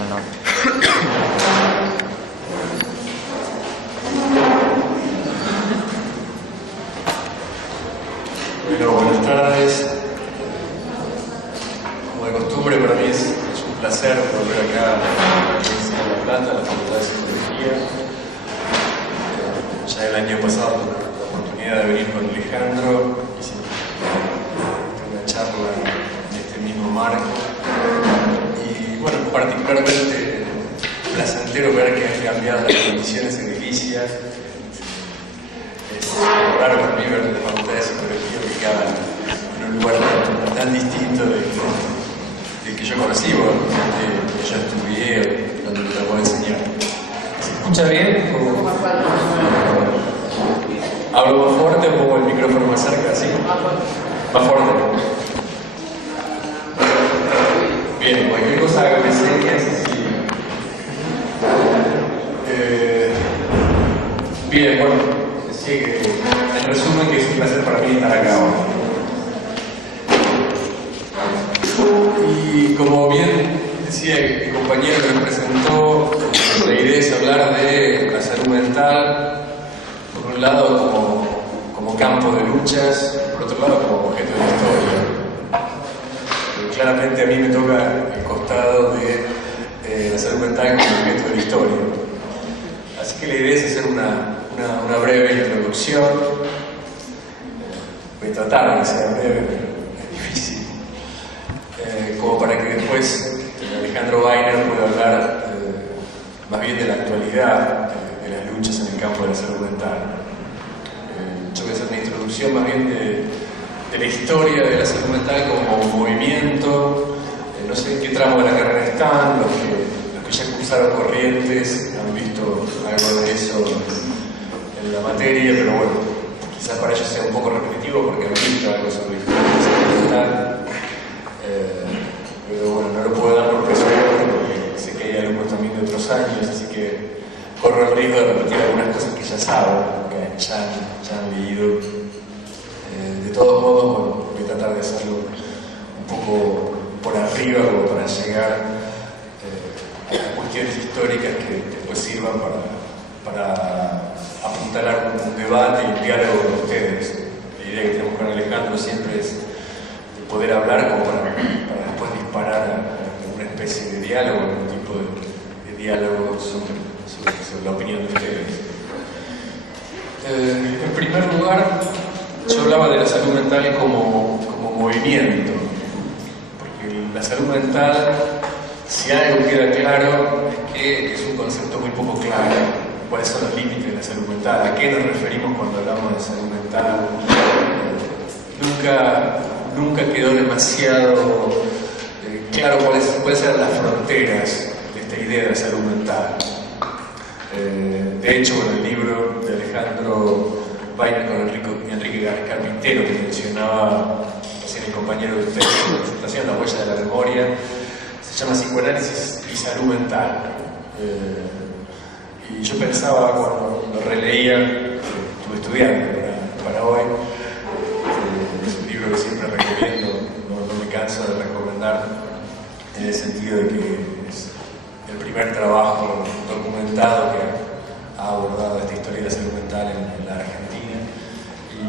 Bueno, buenas tardes. Como de costumbre, para mí es un placer volver acá a la Universidad de La Plata, a la Facultad de Psicología. Ya el año pasado tuve la oportunidad de venir con Alejandro, hicimos una charla en este mismo marco. Y bueno, particularmente placentero ver que han cambiado las condiciones edilicias. Es raro para mí ver la Facultad de Psicología ubicada en un lugar tan distinto del que yo conocí, o que yo estudié, donde me tocó enseñar. ¿Se escucha bien? ¿Hablo más fuerte o pongo el micrófono más cerca? ¿Sí? Más fuerte. Bien, cualquier cosa que me señales, sí. Bien, bueno, decía que en resumen que es un placer para mí estar acá hoy. Y como bien decía el compañero que me presentó, la idea es hablar de la salud mental, por un lado como campo de luchas, por otro lado como objeto de historia. Claramente a mí me toca el costado de la salud mental como objeto de la historia. Así que la idea es hacer una breve introducción. Voy a tratar de que sea breve, pero es difícil. Como para que después Alejandro Weiner pueda hablar más bien de la actualidad de las luchas en el campo de la salud mental. Yo voy a hacer una introducción más bien de la historia de la salud mental como movimiento. No sé en qué tramo de la carrera están, los que ya cursaron Corrientes han visto algo de eso en la materia, pero bueno, quizás para ellos sea un poco repetitivo porque han visto algo sobre la historia de la salud mental. Pero bueno, no lo puedo dar por prescrito porque sé que hay alumnos también de otros años, así que corro el riesgo de repetir algunas cosas que ya saben, que ya han leído. De todos modos, bueno, voy a tratar de hacerlo un poco por arriba como para llegar a cuestiones históricas que después sirvan para apuntalar un debate y un diálogo con ustedes. La idea que tenemos con Alejandro siempre es de poder hablar como para después disparar a una especie de diálogo, un tipo de diálogo sobre la opinión de ustedes. En primer lugar, yo hablaba de la salud mental como movimiento, porque la salud mental, si algo queda claro, es que es un concepto muy poco claro. ¿Cuáles son los límites de la salud mental? ¿A qué nos referimos cuando hablamos de salud mental? Nunca quedó demasiado claro cuáles eran las fronteras de esta idea de la salud mental. De hecho, en el libro de Alejandro Weiner con Enrique Carpintero, que mencionaba recién el compañero de ustedes en la presentación, La huella de la memoria, se llama Psicoanálisis y salud mental. Y yo pensaba cuando lo releía, estuve estudiando para hoy, es un libro que siempre recomiendo, no me canso de recomendar, en el sentido de que es el primer trabajo documentado que ha abordado esta historia de la salud mental en la Argentina. Y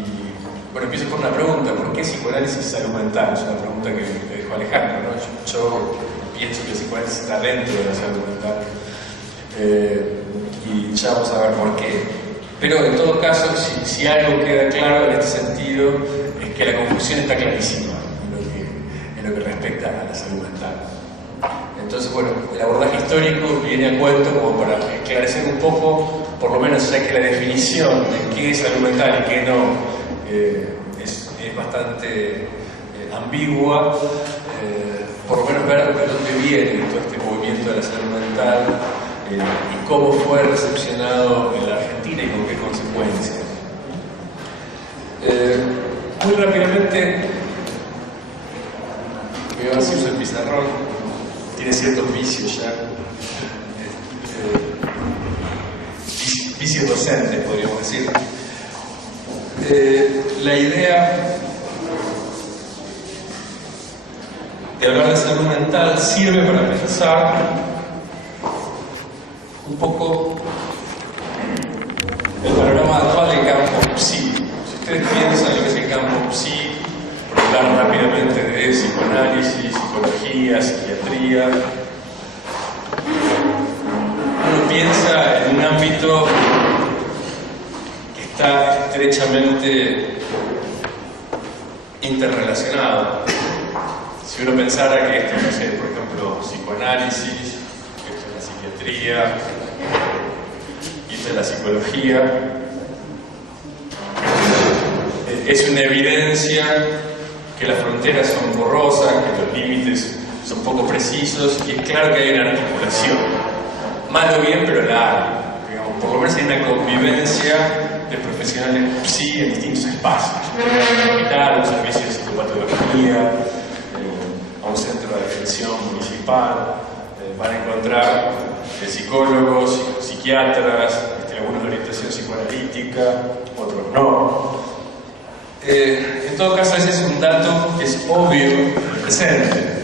bueno, empiezo por una pregunta: ¿por qué psicoanálisis y salud mental? Es una pregunta que dejó Alejandro, ¿no? Yo pienso que el psicoanálisis está dentro de la salud mental. Y ya vamos a ver por qué. Pero en todo caso, si algo queda claro en este sentido, es que la confusión está clarísima en lo que respecta a la salud mental. Entonces, bueno, el abordaje histórico viene a cuento como para esclarecer un poco, por lo menos ya que la definición de qué es salud mental y qué no es bastante ambigua, por lo menos ver de dónde viene todo este movimiento de la salud mental y cómo fue recepcionado en la Argentina y con qué consecuencias. Muy rápidamente, voy a ver si uso el pizarrón, tiene ciertos vicios ya, vicios docentes podríamos decir. La idea de hablar de salud mental sirve para pensar un poco el panorama actual del campo psi. Si ustedes piensan lo que es el campo psi, por hablar rápidamente de psicoanálisis, psicología, psiquiatría, uno piensa en un ámbito que está estrechamente interrelacionado. Si uno pensara que esto, no sé, por ejemplo, psicoanálisis, esto es la psiquiatría, y esto es la psicología, es una evidencia que las fronteras son borrosas, que los límites son poco precisos, y es claro que hay una articulación. Mal o bien, pero la hay. Digamos, por lo menos hay una convivencia de profesionales psi en distintos espacios. En el hospital, un servicio de psicopatología, a un centro de atención municipal, van a encontrar psicólogos, psiquiatras, algunos de orientación psicoanalítica, otros no. En todo caso, ese es un dato que es obvio, presente.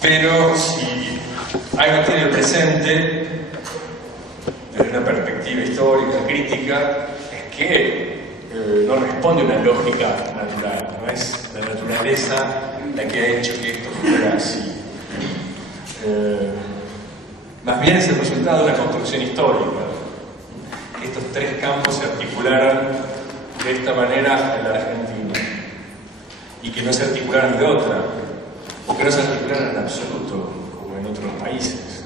Pero si algo tiene el presente, desde una perspectiva histórica, crítica, es que no responde a una lógica natural, no es la naturaleza la que ha hecho que esto fuera así. Más bien es el resultado de una construcción histórica. Que estos tres campos se articularan de esta manera en la Argentina y que no se articularan de otra, o que no se articularan en absoluto, como en otros países.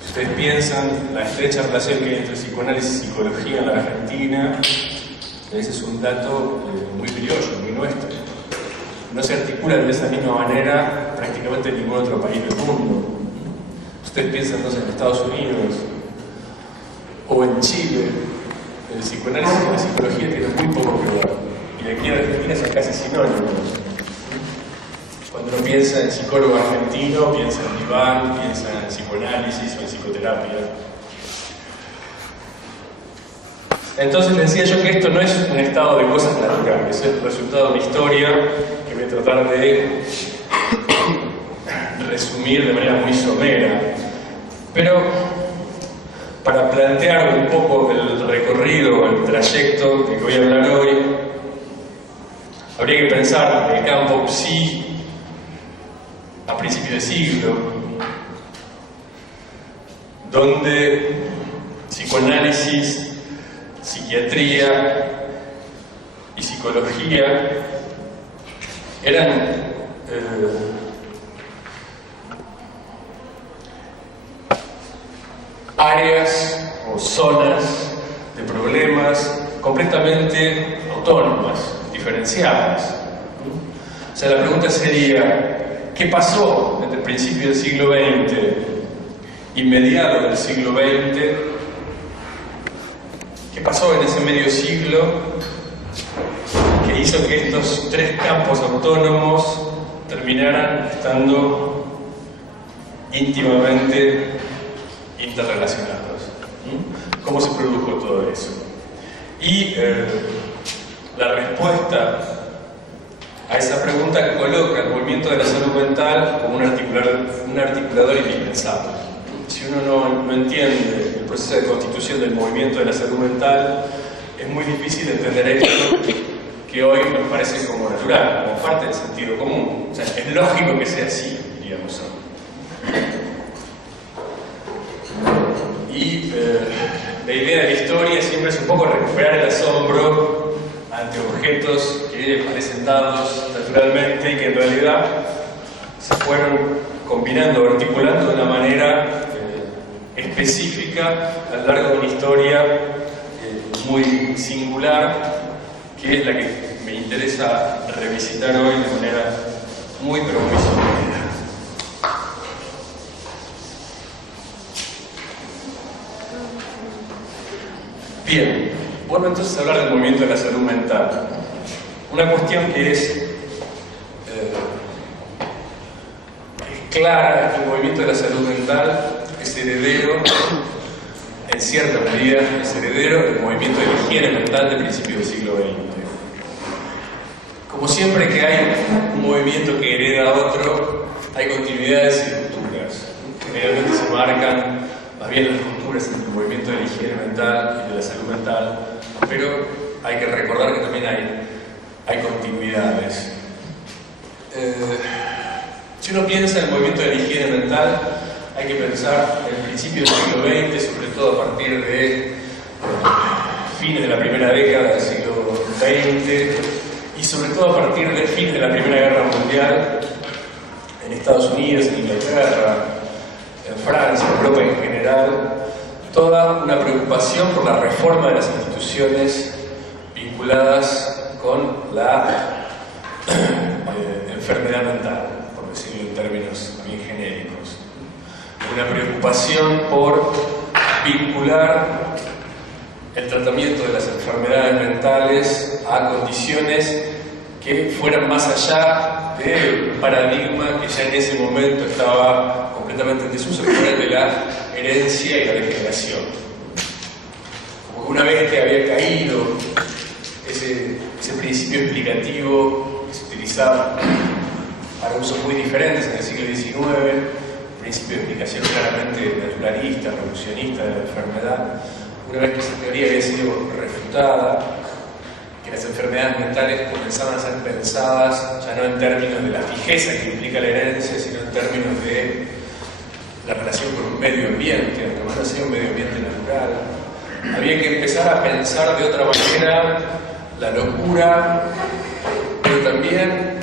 Si ustedes piensan la estrecha relación que hay entre psicoanálisis y psicología en la Argentina, ese es un dato muy criollo, muy nuestro. No se articulan de esa misma manera prácticamente en ningún otro país del mundo. Ustedes piensan entonces en Estados Unidos o en Chile, el psicoanálisis y la psicología tienen muy poco que ver. Y aquí en Argentina son casi sinónimos. Cuando uno piensa en psicólogo argentino, piensa en diván, piensa en psicoanálisis o en psicoterapia. Entonces decía yo que esto no es un estado de cosas naturales, es el resultado de una historia que voy a tratar de resumir de manera muy somera. Pero para plantear un poco el recorrido, el trayecto del que voy a hablar hoy, habría que pensar en el campo psi a principios de siglo, donde psicoanálisis, psiquiatría y psicología eran áreas o zonas de problemas completamente autónomas, diferenciadas. O sea, la pregunta sería, ¿qué pasó entre el principio del siglo XX y mediados del siglo XX? ¿Qué pasó en ese medio siglo que hizo que estos tres campos autónomos terminaran estando íntimamente interrelacionados? ¿Cómo se produjo todo eso? Y la respuesta a esa pregunta coloca el movimiento de la salud mental como un articulador indispensable. Si uno no entiende el proceso de constitución del movimiento de la salud mental, es muy difícil entender esto que hoy nos parece como natural, como parte del sentido común. O sea, es lógico que sea así, diríamos. Y la idea de la historia siempre es un poco recuperar el asombro ante objetos que parecen dados naturalmente y que en realidad se fueron combinando o articulando de una manera específica a lo largo de una historia muy singular, que es la que me interesa revisitar hoy de manera muy pero muy somera. Bien, vuelvo entonces a hablar del movimiento de la salud mental. Una cuestión que es clara, que el movimiento de la salud mental es heredero, en cierta medida, es heredero del movimiento de la higiene mental de principios del siglo XX. Como siempre que hay un movimiento que hereda a otro, hay continuidades y rupturas. generalmente se marcan más bien las rupturas entre el movimiento de la higiene mental y de la salud mental, pero hay que recordar que también hay continuidades. Si uno piensa en el movimiento de la higiene mental, hay que pensar en el principio del siglo XX, sobre todo a partir de fines de la primera década del siglo XX y sobre todo a partir de fines de la Primera Guerra Mundial en Estados Unidos, en Inglaterra, en Francia, en Europa en general, toda una preocupación por la reforma de las instituciones vinculadas con la enfermedad mental, por decirlo en términos bien genéricos. Una preocupación por vincular el tratamiento de las enfermedades mentales a condiciones que fueran más allá del paradigma que ya en ese momento estaba completamente en desuso, que era el de la herencia y la degeneración. Como que una vez que había caído ese principio explicativo que se utilizaba para usos muy diferentes en el siglo XIX, un principio de explicación claramente naturalista, revolucionista de la enfermedad, una vez que esa teoría había sido refutada, que las enfermedades mentales comenzaban a ser pensadas ya no en términos de la fijeza que implica la herencia, sino en términos de la relación con un medio ambiente, aunque no sea un medio ambiente natural. Había que empezar a pensar de otra manera la locura, pero también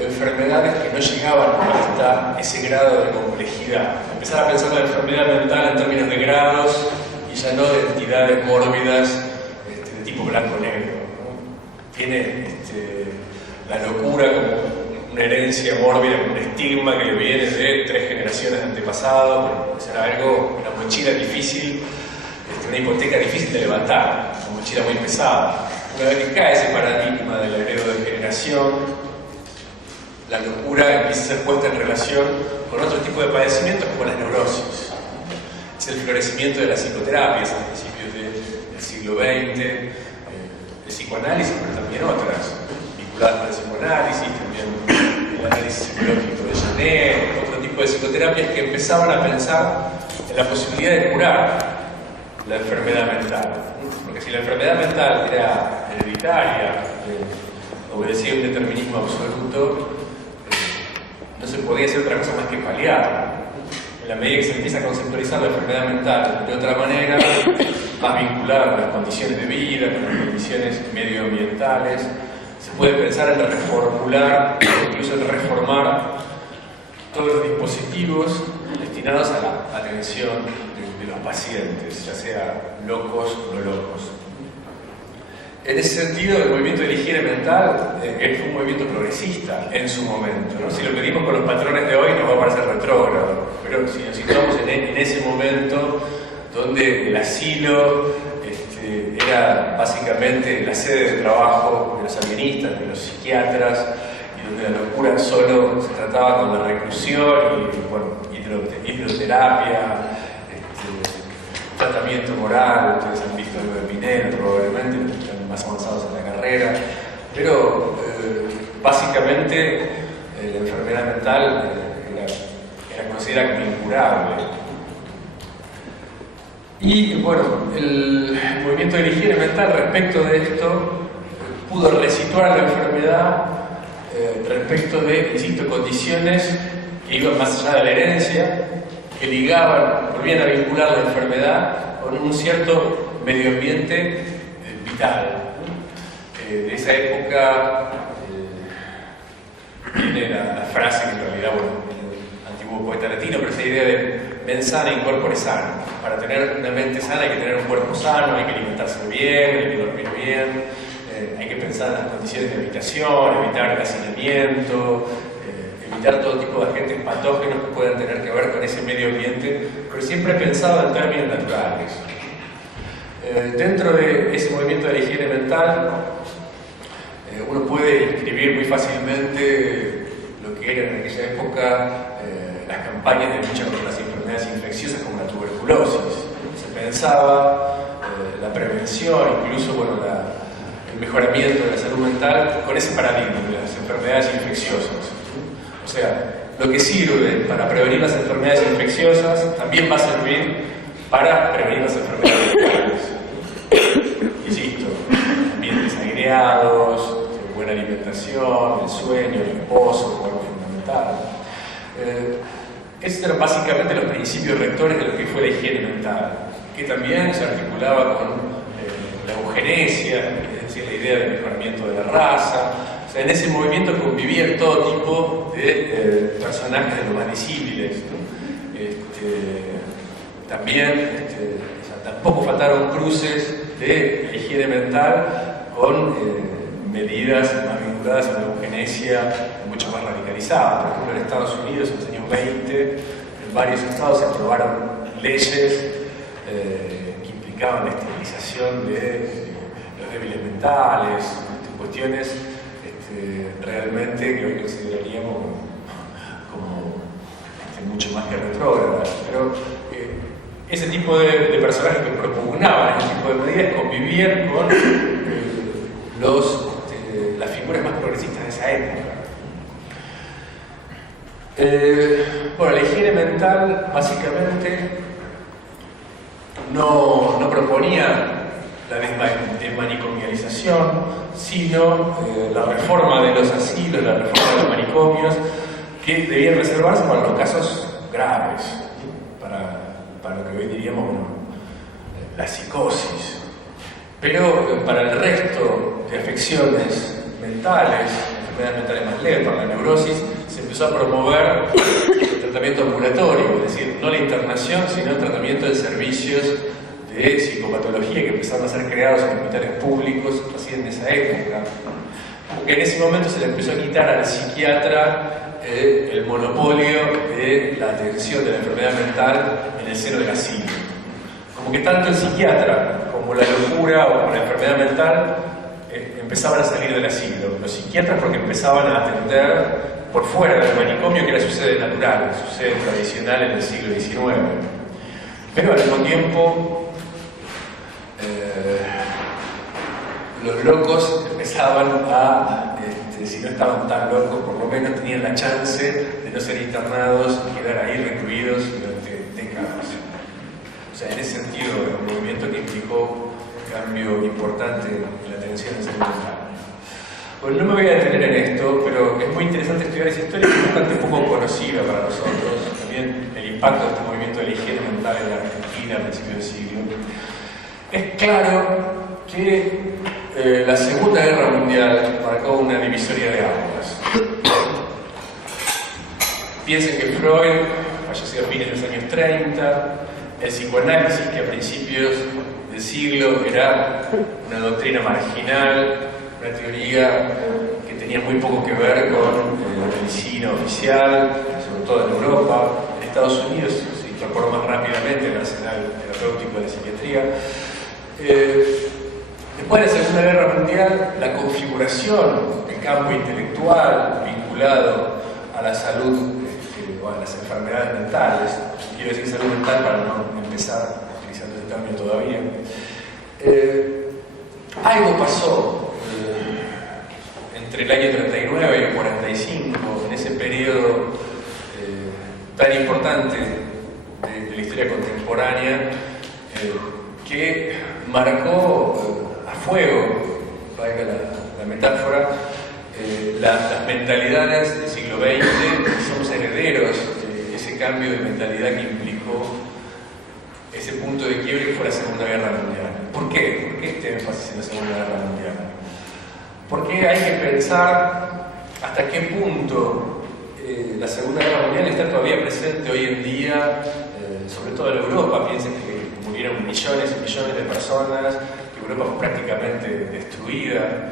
enfermedades que no llegaban hasta ese grado de complejidad. Empezar a pensar la enfermedad mental en términos de grados y ya no de entidades mórbidas de tipo blanco-negro. Tiene la locura como una herencia mórbida, como un estigma que le viene de 3 generaciones de antepasados. Bueno, será algo, una mochila difícil, una hipoteca difícil de levantar, una mochila muy pesada. Una vez que cae ese paradigma de la heredodegeneración, la locura empieza a ser puesta en relación con otro tipo de padecimientos como las neurosis. Es el florecimiento de las psicoterapias a principios del siglo XX, el psicoanálisis, pero también otras, vinculadas con el psicoanálisis, también el análisis psicológico de Janet, otro tipo de psicoterapias que empezaban a pensar en la posibilidad de curar la enfermedad mental. Porque si la enfermedad mental era hereditaria, obedecía a un determinismo absoluto, no se podía hacer otra cosa más que paliar. En la medida que se empieza a conceptualizar la enfermedad mental de otra manera, más vinculada con las condiciones de vida, con las condiciones medioambientales, se puede pensar en reformular, incluso en reformar todos los dispositivos destinados a la atención de los pacientes, ya sea locos o no locos. En ese sentido, el movimiento de la higiene mental fue un movimiento progresista en su momento, ¿no? Si lo medimos con los patrones de hoy nos va a parecer retrógrado, pero si nos situamos en ese momento donde el asilo era básicamente la sede de trabajo de los alienistas, de los psiquiatras, y donde la locura solo se trataba con la reclusión y bueno, hidroterapia, tratamiento moral. Ustedes han visto algo de Pinel probablemente, están más avanzados en la carrera, pero básicamente la enfermedad mental era considerada como incurable. Y bueno, el movimiento de la higiene mental respecto de esto pudo resituar la enfermedad respecto de, insisto, condiciones que iban más allá de la herencia, que ligaban, volvían a vincular la enfermedad con un cierto medio ambiente vital. De esa época viene la frase que en realidad, bueno, el antiguo poeta latino, pero esa idea de mens sana in corpore sano. Para tener una mente sana hay que tener un cuerpo sano, hay que alimentarse bien, hay que dormir bien, hay que pensar en las condiciones de habitación, evitar el hacinamiento, evitar todo tipo de agentes patógenos que puedan tener que ver con ese medio ambiente, pero siempre pensado en términos naturales. Dentro de ese movimiento de la higiene mental, uno puede escribir muy fácilmente lo que era en aquella época las campañas de lucha contra las enfermedades infecciosas como la tuberculosis. Se pensaba la prevención, incluso bueno, el mejoramiento de la salud mental con ese paradigma de las enfermedades infecciosas. O sea, lo que sirve para prevenir las enfermedades infecciosas también va a servir para prevenir las enfermedades mentales. Insisto, ambientes aireados, buena alimentación, el sueño, el reposo, como algo fundamental. Estos eran básicamente los principios rectores de lo que fue la higiene mental, que también se articulaba con la eugenesia, es decir, la idea del mejoramiento de la raza. O sea, en ese movimiento convivían todo tipo de personajes de los más disímiles, ¿no? También, o sea, tampoco faltaron cruces de la higiene mental con medidas más vinculadas a la eugenesia mucho más radicalizadas. Por ejemplo, en Estados Unidos en los años 20, en varios estados se aprobaron leyes que implicaban la esterilización de los débiles mentales, cuestiones realmente que hoy consideraríamos como mucho más que retrógradas. Pero ese tipo de personajes que propugnaban ese tipo de medidas convivían con las figuras más progresistas de esa época. Bueno, la higiene mental básicamente no proponía la desmanicomialización, sino la reforma de los asilos, la reforma de los manicomios, que debían reservarse para los casos graves, para lo que hoy diríamos la psicosis. Pero para el resto de afecciones mentales, enfermedades mentales más leves, para la neurosis, se empezó a promover el tratamiento ambulatorio, es decir, no la internación, sino el tratamiento de servicios de psicopatología que empezaron a ser creados en hospitales públicos recién en esa época. Porque en ese momento se le empezó a quitar al psiquiatra el monopolio de la atención de la enfermedad mental en el seno del asilo. Como que tanto el psiquiatra como la locura o la enfermedad mental empezaban a salir del asilo. Los psiquiatras porque empezaban a atender por fuera del manicomio, que era su sede natural, su sede tradicional en el siglo XIX. Pero al mismo tiempo los locos empezaban a, si no estaban tan locos, por lo menos tenían la chance de no ser internados y quedar ahí recluidos durante décadas. O sea, en ese sentido, un movimiento que implicó un cambio importante en la atención en salud mental. Bueno, no me voy a detener en esto, pero es muy interesante estudiar esa historia, que es bastante poco conocida para nosotros. También el impacto de este movimiento de la higiene mental en la Argentina a principios del siglo. Es claro que la Segunda Guerra Mundial marcó una divisoria de aguas. Piensen que Freud falleció a fines de los años 30, el psicoanálisis, que a principios del siglo era una doctrina marginal, una teoría que tenía muy poco que ver con la medicina oficial, sobre todo en Europa. En Estados Unidos se incorporó más rápidamente al arsenal terapéutico de la psiquiatría. Después de la Segunda Guerra Mundial, la configuración del campo intelectual vinculado a la salud o a las enfermedades mentales, quiero decir salud mental para no empezar utilizando ese término todavía, algo pasó entre el año 39 y el 45, en ese periodo tan importante de la historia contemporánea, que marcó a fuego, valga la metáfora, las mentalidades del siglo XX. Somos herederos de ese cambio de mentalidad que implicó ese punto de quiebre que fue la Segunda Guerra Mundial. ¿Por qué? ¿Por qué este énfasis en la Segunda Guerra Mundial? Porque hay que pensar hasta qué punto la Segunda Guerra Mundial está todavía presente hoy en día, sobre todo en Europa. Piensen que murieron millones y millones de personas, que Europa fue prácticamente destruida.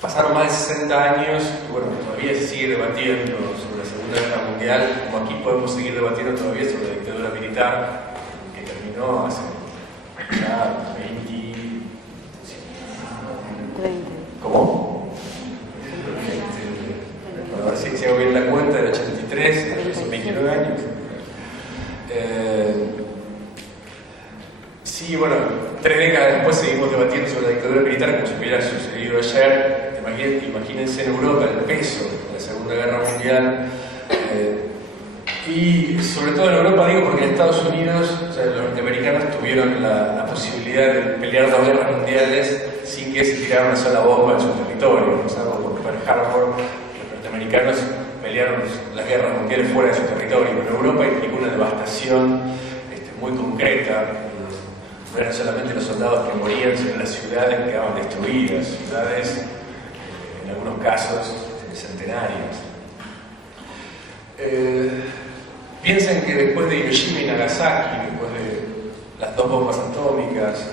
Pasaron más de 60 años y bueno, todavía se sigue debatiendo sobre la Segunda Guerra Mundial, como aquí podemos seguir debatiendo todavía sobre la dictadura militar, que terminó hace ya 20... ¿Cómo? Bueno, a ver si hago bien la cuenta, del 83, son 29 años. Sí, bueno, 3 décadas después seguimos debatiendo sobre la dictadura militar como si hubiera sucedido ayer. Imagínense en Europa el peso de la Segunda Guerra Mundial. Y sobre todo en Europa, digo, porque en Estados Unidos, o sea, los norteamericanos tuvieron la posibilidad de pelear 2 guerras mundiales sin que se tirara una sola bomba en su territorio. Salvo por Pearl Harbor, los norteamericanos pelearon las guerras mundiales fuera de su territorio. En Europa implicó una devastación muy concreta. No eran solamente los soldados que morían, sino las ciudades que quedaban destruidas, ciudades, en algunos casos, centenarias. Piensen que después de Hiroshima y Nagasaki, después de las 2 bombas atómicas,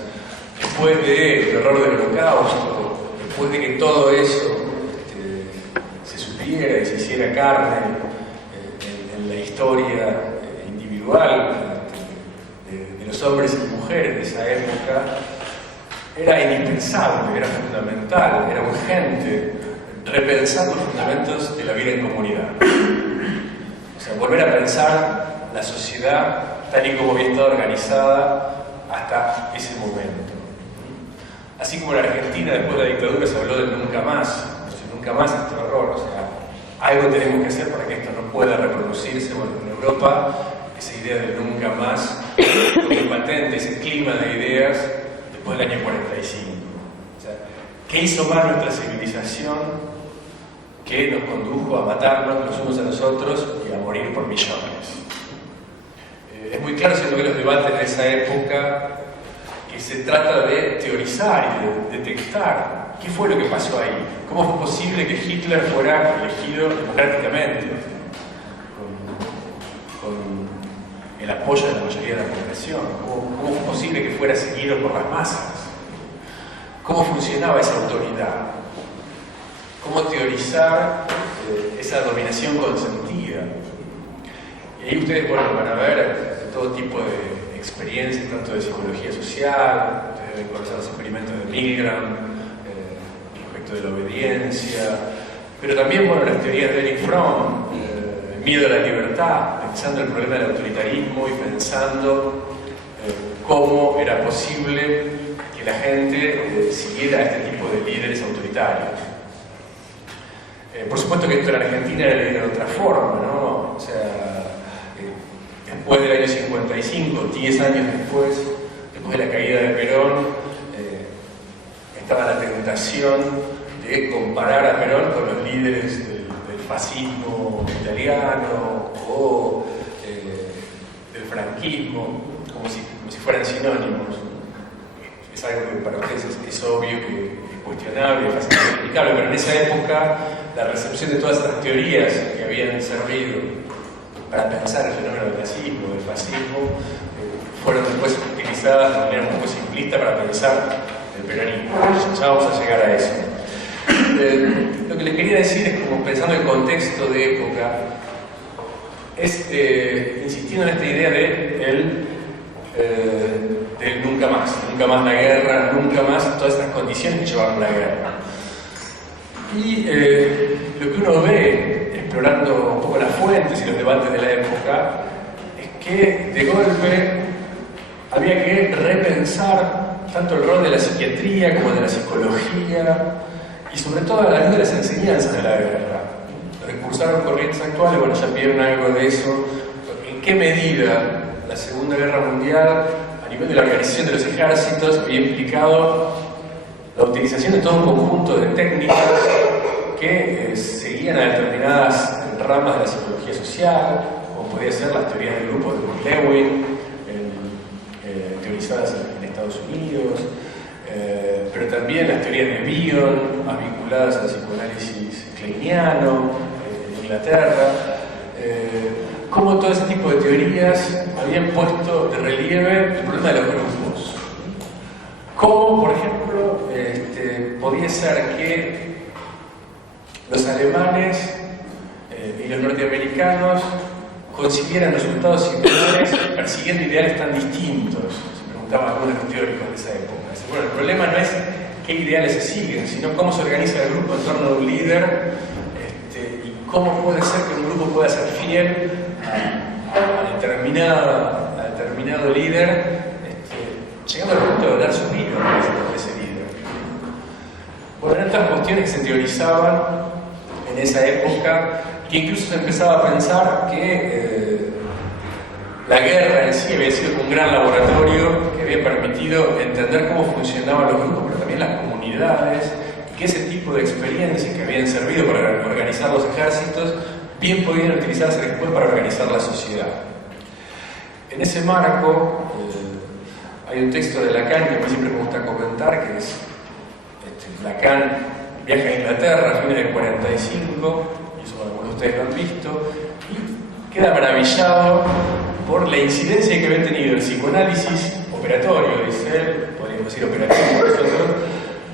después del horror del Holocausto, después de que todo eso se supiera y se hiciera carne en la historia individual de los hombres y mujeres de esa época, era indispensable, era fundamental, era urgente repensar los fundamentos de la vida en comunidad. O sea, volver a pensar la sociedad tal y como había estado organizada hasta ese momento. Así como en Argentina, después de la dictadura, se habló del nunca más. Nunca más este horror. O sea, algo tenemos que hacer para que esto no pueda reproducirse. Bueno, en Europa, esa idea del nunca más, muy patente, ese clima de ideas, después del año 45. O sea, ¿qué hizo mal nuestra civilización que nos condujo a matarnos los unos a los otros y a morir por millones? Es muy claro, siendo que los debates de esa época, que se trata de teorizar y de detectar qué fue lo que pasó ahí. ¿Cómo fue posible que Hitler fuera elegido democráticamente, con el apoyo de la mayoría de la población? ¿Cómo fue posible que fuera seguido por las masas? ¿Cómo funcionaba esa autoridad? ¿Cómo teorizar esa dominación consentida? Y ahí ustedes, bueno, van a ver todo tipo de experiencias, tanto de psicología social, ustedes deben conocer los experimentos de Milgram, respecto de la obediencia, pero también, bueno, las teorías de Erich Fromm, el miedo a la libertad, pensando el problema del autoritarismo y pensando cómo era posible que la gente siguiera a este tipo de líderes autoritarios. Por supuesto que esto en Argentina era de otra forma, ¿no? O sea, después del año 55, 10 años después de la caída de Perón, estaba la tentación de comparar a Perón con los líderes del fascismo italiano o del franquismo, como si fueran sinónimos. Es algo que para ustedes es obvio que cuestionable, fácilmente explicable, pero en esa época la recepción de todas estas teorías que habían servido para pensar el fenómeno del nazismo, del fascismo, fueron después utilizadas de manera un poco simplista para pensar el peronismo. Ya vamos a llegar a eso. Lo que les quería decir es, como pensando en el contexto de época, es insistiendo en esta idea del nunca más la guerra, nunca más todas estas condiciones que llevaron a la guerra. Y lo que uno ve, explorando un poco las fuentes y los debates de la época, es que de golpe había que repensar tanto el rol de la psiquiatría como de la psicología, y sobre todo a la luz de las enseñanzas de la guerra. Recursaron corrientes actuales, bueno, ya vieron algo de eso. ¿En qué medida la Segunda Guerra Mundial, a nivel de la organización de los ejércitos, había implicado la utilización de todo un conjunto de técnicas que seguían a determinadas ramas de la psicología social, como podía ser las teorías del grupo de Lewin, teorizadas en Estados Unidos, pero también las teorías de Bion, más vinculadas al psicoanálisis kleiniano en Inglaterra. Cómo todo ese tipo de teorías habían puesto de relieve el problema de los grupos. Cómo, por ejemplo, podía ser que los alemanes y los norteamericanos consiguieran resultados similares persiguiendo ideales tan distintos. Se preguntaban algunos teóricos de esa época. Bueno, el problema no es qué ideales se siguen, sino cómo se organiza el grupo en torno a un líder, y cómo puede ser que un grupo pueda ser fiel a determinado líder, llegando al punto de dar su vida por ese líder. Bueno, eran estas cuestiones que se teorizaban en esa época que incluso se empezaba a pensar que la guerra en sí había sido un gran laboratorio que había permitido entender cómo funcionaban los grupos, pero también las comunidades, y que ese tipo de experiencias que habían servido para organizar los ejércitos bien podían utilizarse después para organizar la sociedad. En ese marco hay un texto de Lacan que a mí siempre me gusta comentar, que es Lacan viaja a Inglaterra a fines del 45, y eso algunos de ustedes lo han visto, y queda maravillado por la incidencia que había tenido el psicoanálisis operatorio, dice él, podríamos decir operativo nosotros,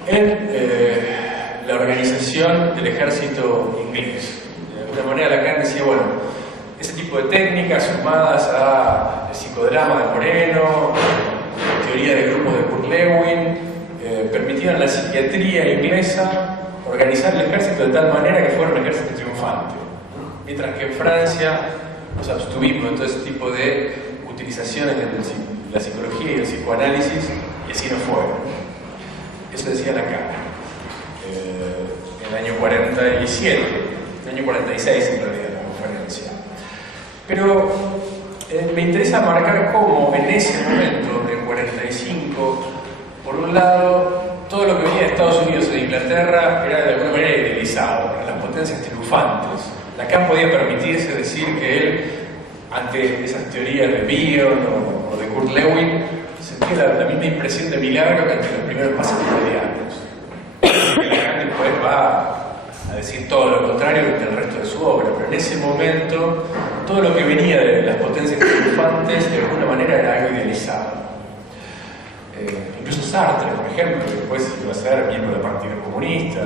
en la organización del ejército inglés. De alguna manera Lacan decía, bueno, ese tipo de técnicas sumadas al psicodrama de Moreno, teoría de grupos de Kurt Lewin, permitían a la psiquiatría inglesa organizar el ejército de tal manera que fuera un ejército triunfante. Mientras que en Francia nos abstuvimos de todo ese tipo de utilizaciones de la psicología y el psicoanálisis, y así no fue. Eso decía Lacan. En el año 47, el año 46 en realidad la conferencia. Pero me interesa marcar cómo en ese momento, del 45, por un lado, todo lo que venía de Estados Unidos y de Inglaterra era de alguna manera idealizado, eran las potencias triunfantes. Lacan podía permitirse decir que él, ante esas teorías de Bion o de Kurt Lewin, sentía la misma impresión de milagro que ante los primeros pasos inmediatos. Lacan después va a decir todo lo contrario que el resto de su obra, pero en ese momento todo lo que venía de las potencias triunfantes de alguna manera era algo idealizado. Incluso Sartre, por ejemplo, que después iba a ser miembro del Partido Comunista,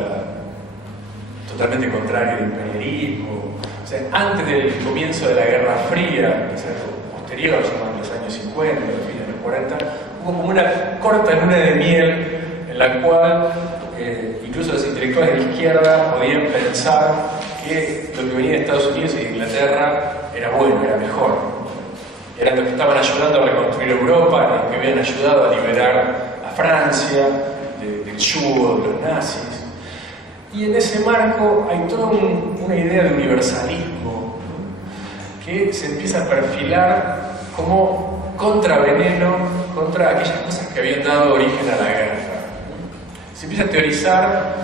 totalmente contrario al imperialismo. O sea, antes del comienzo de la Guerra Fría, que es algo posterior, en los años 50, los fines de los 40, hubo como una corta luna de miel en la cual incluso los intelectuales de la izquierda podían pensar que lo que venía de Estados Unidos y de Inglaterra era bueno, era mejor. Eran los que estaban ayudando a reconstruir Europa, los que habían ayudado a liberar a Francia del yugo de los nazis. Y en ese marco hay toda una idea de universalismo que se empieza a perfilar como contraveneno contra aquellas cosas que habían dado origen a la guerra. Se empieza a teorizar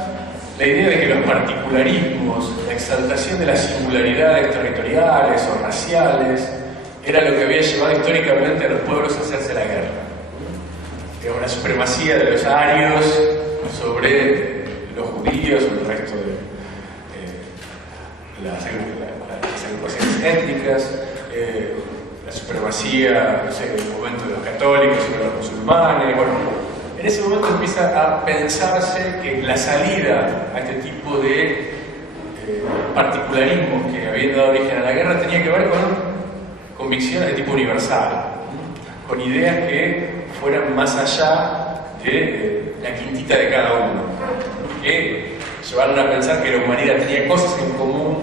la idea de que los particularismos, la exaltación de las singularidades territoriales o raciales, era lo que había llevado históricamente a los pueblos a hacerse la guerra. Era una supremacía de los arios sobre los judíos o el resto de las agrupaciones étnicas, la supremacía, no sé, en el momento de los católicos sobre los musulmanes. Bueno, en ese momento empieza a pensarse que la salida a este tipo de particularismos que habían dado origen a la guerra tenía que ver con convicciones de tipo universal, con ideas que fueran más allá de la quintita de cada uno, que llevaron a pensar que la humanidad tenía cosas en común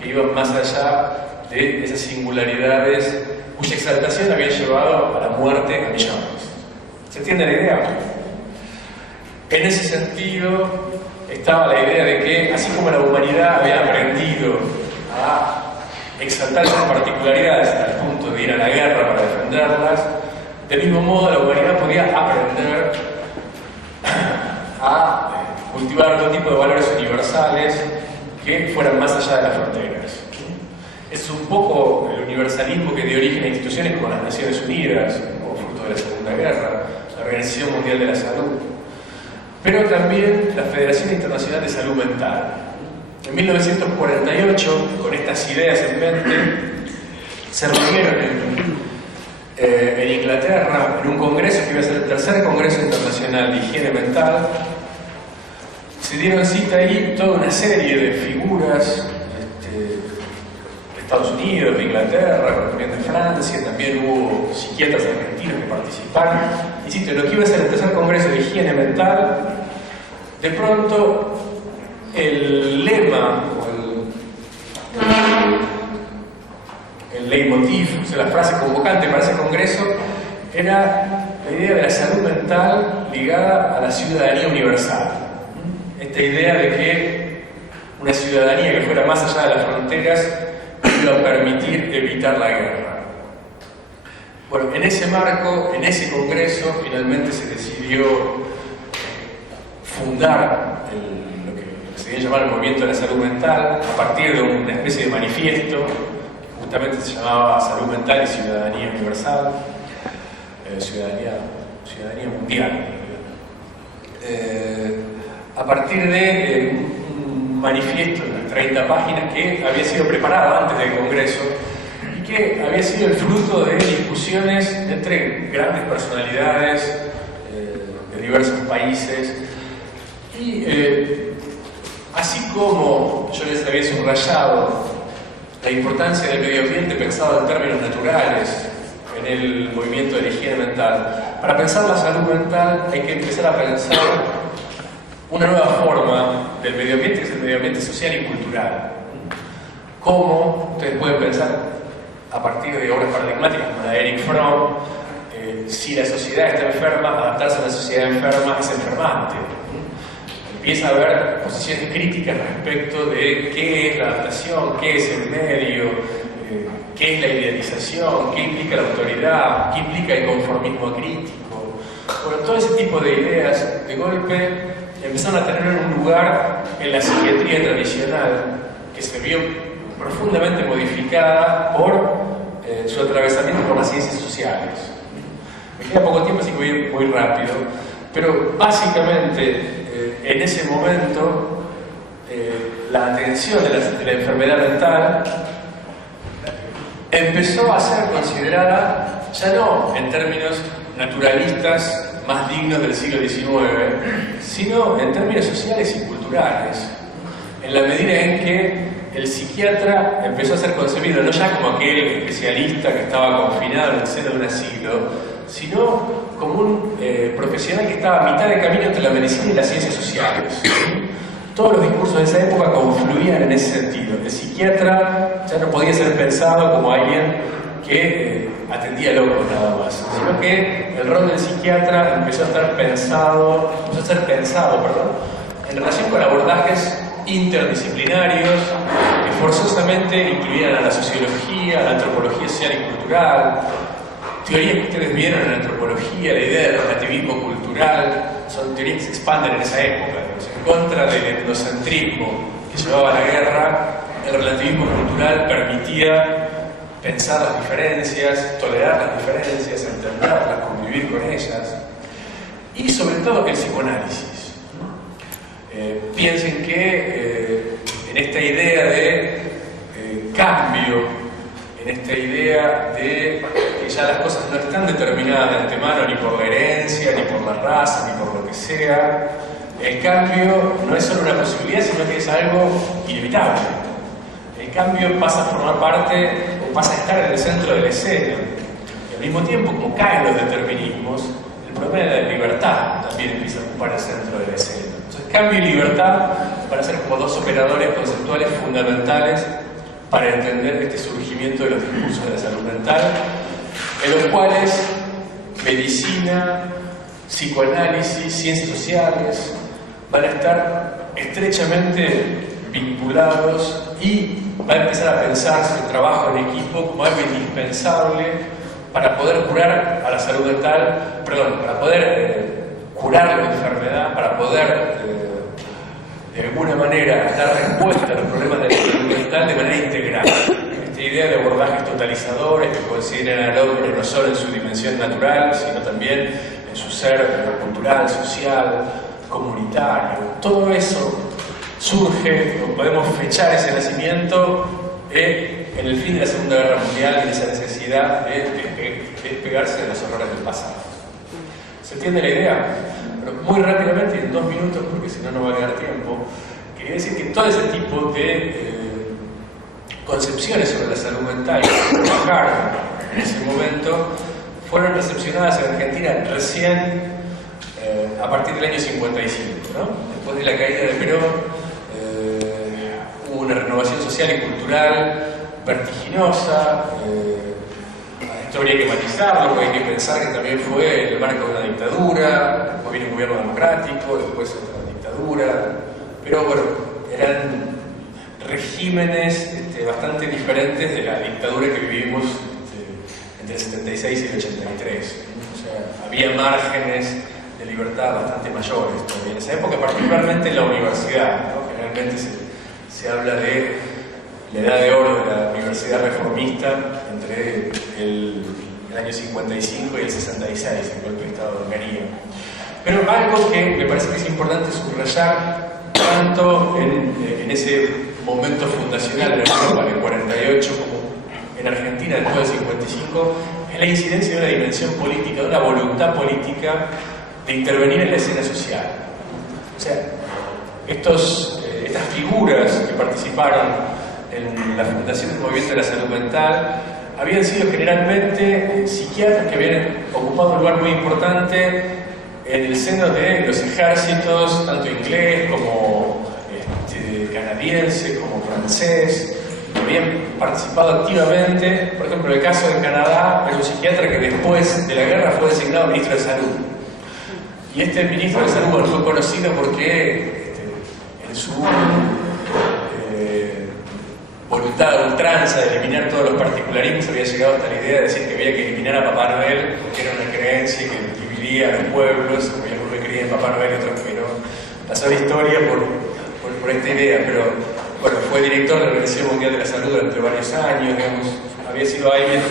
que iban más allá de esas singularidades cuya exaltación había llevado a la muerte a millones. ¿Se entiende la idea? En ese sentido estaba la idea de que, así como la humanidad había aprendido a exaltar esas particularidades al punto de ir a la guerra para defenderlas, del mismo modo la humanidad podía aprender a cultivar otro tipo de valores universales que fueran más allá de las fronteras. Es un poco el universalismo que dio origen a instituciones como las Naciones Unidas, como fruto de la Segunda Guerra, la Organización Mundial de la Salud, pero también la Federación Internacional de Salud Mental. En 1948, con estas ideas en mente, se reunieron en Inglaterra en un congreso que iba a ser el tercer Congreso Internacional de Higiene Mental. Se dieron cita ahí toda una serie de figuras de Estados Unidos, de Inglaterra, también de Francia, también hubo psiquiatras argentinos que participaron. Insisto, en lo que iba a ser el tercer Congreso de Higiene Mental, de pronto el lema, el leitmotiv, o sea, la frase convocante para ese congreso era la idea de la salud mental ligada a la ciudadanía universal. Esta idea de que una ciudadanía que fuera más allá de las fronteras iba a permitir evitar la guerra. Bueno, en ese marco, en ese congreso, finalmente se decidió fundar lo que se viene a llamar el movimiento de la salud mental, a partir de una especie de manifiesto, que justamente se llamaba Salud Mental y Ciudadanía Universal, ciudadanía mundial. A partir de un manifiesto de unas 30 páginas que había sido preparado antes del Congreso y que había sido el fruto de discusiones entre grandes personalidades de diversos países. Y así como yo les había subrayado la importancia del medio ambiente pensado en términos naturales en el movimiento de la higiene mental, para pensar la salud mental hay que empezar a pensar una nueva forma del medio ambiente, que es el medio ambiente social y cultural. ¿Cómo? Ustedes pueden pensar a partir de obras paradigmáticas como la de Erich Fromm, si la sociedad está enferma, adaptarse a una sociedad enferma es enfermante. Empieza a haber posiciones críticas respecto de qué es la adaptación, qué es el medio, qué es la idealización, qué implica la autoridad, qué implica el conformismo crítico. Bueno, todo ese tipo de ideas de golpe empezaron a tener un lugar en la psiquiatría tradicional que se vio profundamente modificada por su atravesamiento por las ciencias sociales. Me queda poco tiempo, así que voy a ir muy rápido, pero básicamente en ese momento la atención de la enfermedad mental empezó a ser considerada ya no en términos naturalistas más dignos del siglo XIX, sino en términos sociales y culturales, en la medida en que el psiquiatra empezó a ser concebido no ya como aquel especialista que estaba confinado en el seno de un asilo, sino como un profesional que estaba a mitad de camino entre la medicina y las ciencias sociales. Todos los discursos de esa época confluían en ese sentido. El psiquiatra ya no podía ser pensado como alguien que atendía locos nada más, sino que el rol del psiquiatra empezó a ser pensado en relación con abordajes interdisciplinarios que forzosamente incluían a la sociología, a la antropología social y cultural, teorías que ustedes vieron en la antropología, la idea del relativismo cultural, son teorías que se expanden en esa época. En contra del etnocentrismo que llevaba a la guerra, el relativismo cultural permitía pensar las diferencias, tolerar las diferencias, entenderlas, convivir con ellas, y sobre todo el psicoanálisis. Piensen que en esta idea de cambio, en esta idea de que ya las cosas no están determinadas de antemano ni por la herencia, ni por la raza, ni por lo que sea, el cambio no es solo una posibilidad, sino que es algo inevitable. El cambio pasa a formar parte, o pasa a estar en el centro de la escena. Y al mismo tiempo, como caen los determinismos, el problema de la libertad también empieza a ocupar el centro de la escena. Entonces, cambio y libertad van a ser como dos operadores conceptuales fundamentales para entender este surgimiento de los discursos de la salud mental, en los cuales medicina, psicoanálisis, ciencias sociales van a estar estrechamente vinculados y va a empezar a pensarse el trabajo en equipo como algo indispensable para poder curar a la salud mental, para poder curar la enfermedad, para poder de alguna manera dar respuesta a los problemas de la salud mental de manera integral. Esta idea de abordajes totalizadores que consideran al hombre no solo en su dimensión natural, sino también en su ser cultural, social, comunitario. Todo eso surge, o podemos fechar ese nacimiento en el fin de la Segunda Guerra Mundial y en esa necesidad de despegarse de los horrores del pasado. ¿Se entiende la idea? Pero muy rápidamente, y en 2 minutos, porque si no, no va a quedar tiempo, quería decir que todo ese tipo de concepciones sobre la salud mental que trabajaron en ese momento fueron recepcionadas en Argentina recién a partir del año 55, ¿no? Después de la caída de Perón, hubo una renovación social y cultural vertiginosa. Esto habría que matizarlo, porque hay que pensar que también fue en el marco de una dictadura, después viene un gobierno democrático, después otra dictadura, pero bueno, eran regímenes bastante diferentes de la dictadura que vivimos entre el 76 y el 83. O sea, había márgenes de libertad bastante mayores todavía en esa época, particularmente en la universidad, ¿no? Generalmente se habla de la edad de oro de la universidad reformista entre el año 55 y el 66, el golpe de Estado de Almería. Pero algo que me parece que es importante subrayar, tanto en ese momento fundacional de Europa, en el 48, como en Argentina después del 55, es la incidencia de una dimensión política, de una voluntad política de intervenir en la escena social. O sea, estas figuras que participaron en la fundación del movimiento de la salud mental habían sido generalmente psiquiatras que habían ocupado un lugar muy importante en el seno de los ejércitos, tanto inglés como canadiense, como francés, que habían participado activamente. Por ejemplo, en el caso de Canadá, hay un psiquiatra que después de la guerra fue designado ministro de Salud. Y este ministro de Salud fue conocido porque en su voluntad de ultranza de eliminar todos los particularismos había llegado hasta la idea de decir que había que eliminar a Papá Noel porque era una creencia que dividía a los pueblos, había algunos que creían en Papá Noel y otros que no. Pasó la historia por esta idea, pero bueno, fue director de la Organización Mundial de la Salud durante varios años, digamos, había sido alguien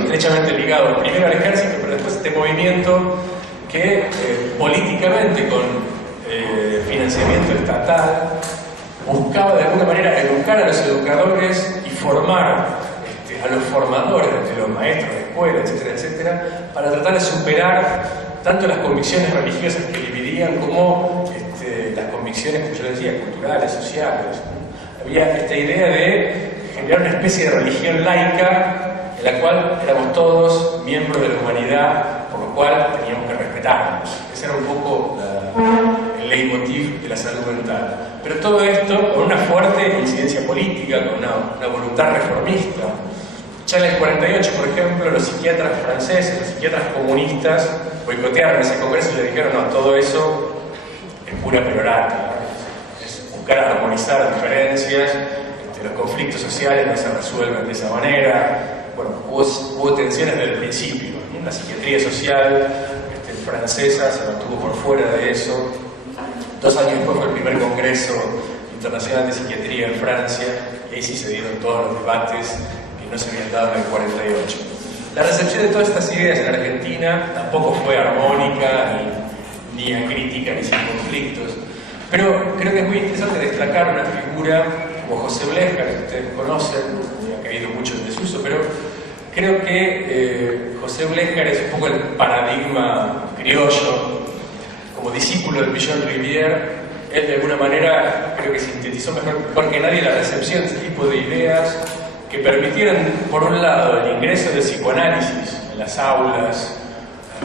estrechamente ligado primero al ejército, pero después este movimiento que políticamente con financiamiento estatal buscaba de alguna manera educar a los educadores y formar a los formadores, los maestros de escuela, etcétera, etcétera, para tratar de superar tanto las convicciones religiosas que dividían como las convicciones, como yo decía, culturales, sociales. Había esta idea de generar una especie de religión laica en la cual éramos todos miembros de la humanidad, por lo cual teníamos que respetarnos. Ese era un poco el leitmotiv de la salud mental. Pero todo esto con una fuerte incidencia política, con una voluntad reformista. Ya en el 48, por ejemplo, los psiquiatras franceses, los psiquiatras comunistas, boicotearon ese congreso y le dijeron: no, todo eso es pura perorata, es buscar armonizar diferencias, los conflictos sociales no se resuelven de esa manera. Bueno, hubo tensiones desde el principio, ¿no? La psiquiatría social francesa se mantuvo por fuera de eso. 2 años después fue el primer congreso internacional de psiquiatría en Francia, y ahí sí se dieron todos los debates que no se habían dado en el 48. La recepción de todas estas ideas en Argentina tampoco fue armónica, ni acrítica, ni sin conflictos, pero creo que es muy interesante destacar una figura como José Blecher, que ustedes conocen, ha caído mucho en desuso, pero creo que José Blecher es un poco el paradigma criollo. Como discípulo de Millón Rivière, él de alguna manera creo que sintetizó mejor que nadie la recepción de este tipo de ideas que permitieron, por un lado, el ingreso del psicoanálisis en las aulas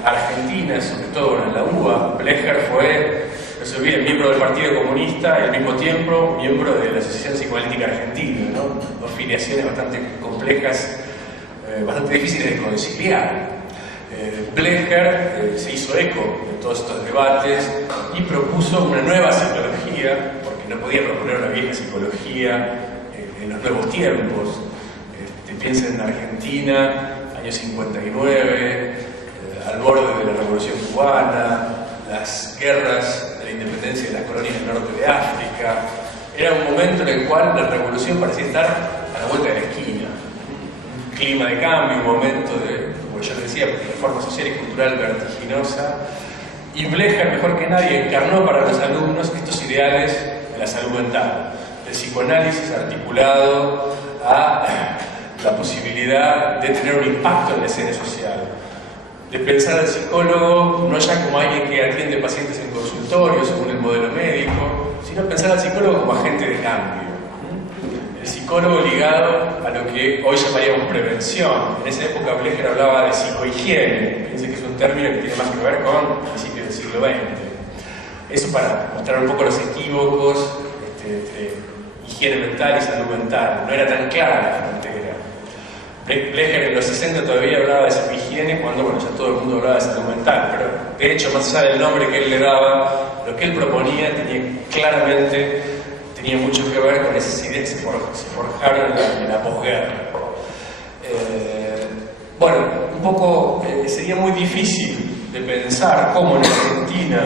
argentinas, sobre todo en la UBA. Blecher fue, no se olviden, miembro del Partido Comunista y al mismo tiempo miembro de la Asociación Psicoanalítica Argentina, ¿no? Dos filiaciones bastante complejas, bastante difíciles de conciliar. Blecher se hizo eco de todos estos debates y propuso una nueva psicología, porque no podía proponer una vieja psicología en los nuevos tiempos. Piensen en Argentina, año 59, al borde de la Revolución Cubana, las guerras de la independencia de las colonias del norte de África. Era un momento en el cual la revolución parecía estar a la vuelta de la esquina. Un clima de cambio, un momento de, como yo decía, reforma social y cultural vertiginosa. Y Blecher, mejor que nadie, encarnó para los alumnos estos ideales de la salud mental, del psicoanálisis articulado a la posibilidad de tener un impacto en la escena social, de pensar al psicólogo no ya como alguien que atiende pacientes en consultorio según el modelo médico, sino pensar al psicólogo como agente de cambio. El psicólogo ligado a lo que hoy llamaríamos prevención. En esa época Blecher hablaba de psicohigiene. Piense que es un término que tiene más que ver con principios del siglo XX. Eso para mostrar un poco los equívocos entre higiene mental y salud mental. No era tan clara la frontera. Blecher en los 60 todavía hablaba de psicohigiene cuando, bueno, ya todo el mundo hablaba de salud mental, pero de hecho, más allá del nombre que él le daba, lo que él proponía claramente tenía mucho que ver con esas ideas que se forjaron en la posguerra. Bueno, un poco sería muy difícil de pensar cómo en Argentina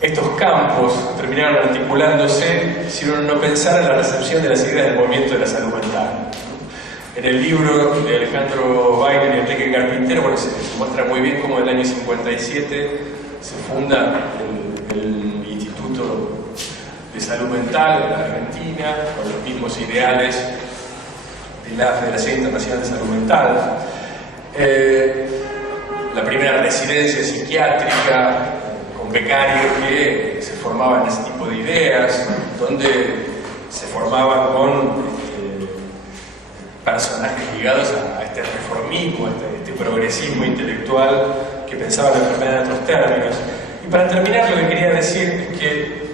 estos campos terminaron articulándose si uno no pensara en la recepción de las ideas del movimiento de la salud mental. En el libro de Alejandro Weiner y Enrique Carpintero, bueno, se muestra muy bien cómo en el año 57 se funda el Instituto de Salud Mental en la Argentina, con los mismos ideales de la Federación Internacional de Salud Mental. La primera residencia psiquiátrica con becarios que se formaban ese tipo de ideas, donde se formaban con personajes ligados a este reformismo, a este progresismo intelectual que pensaba la enfermedad en otros términos. Y para terminar, lo que quería decir es que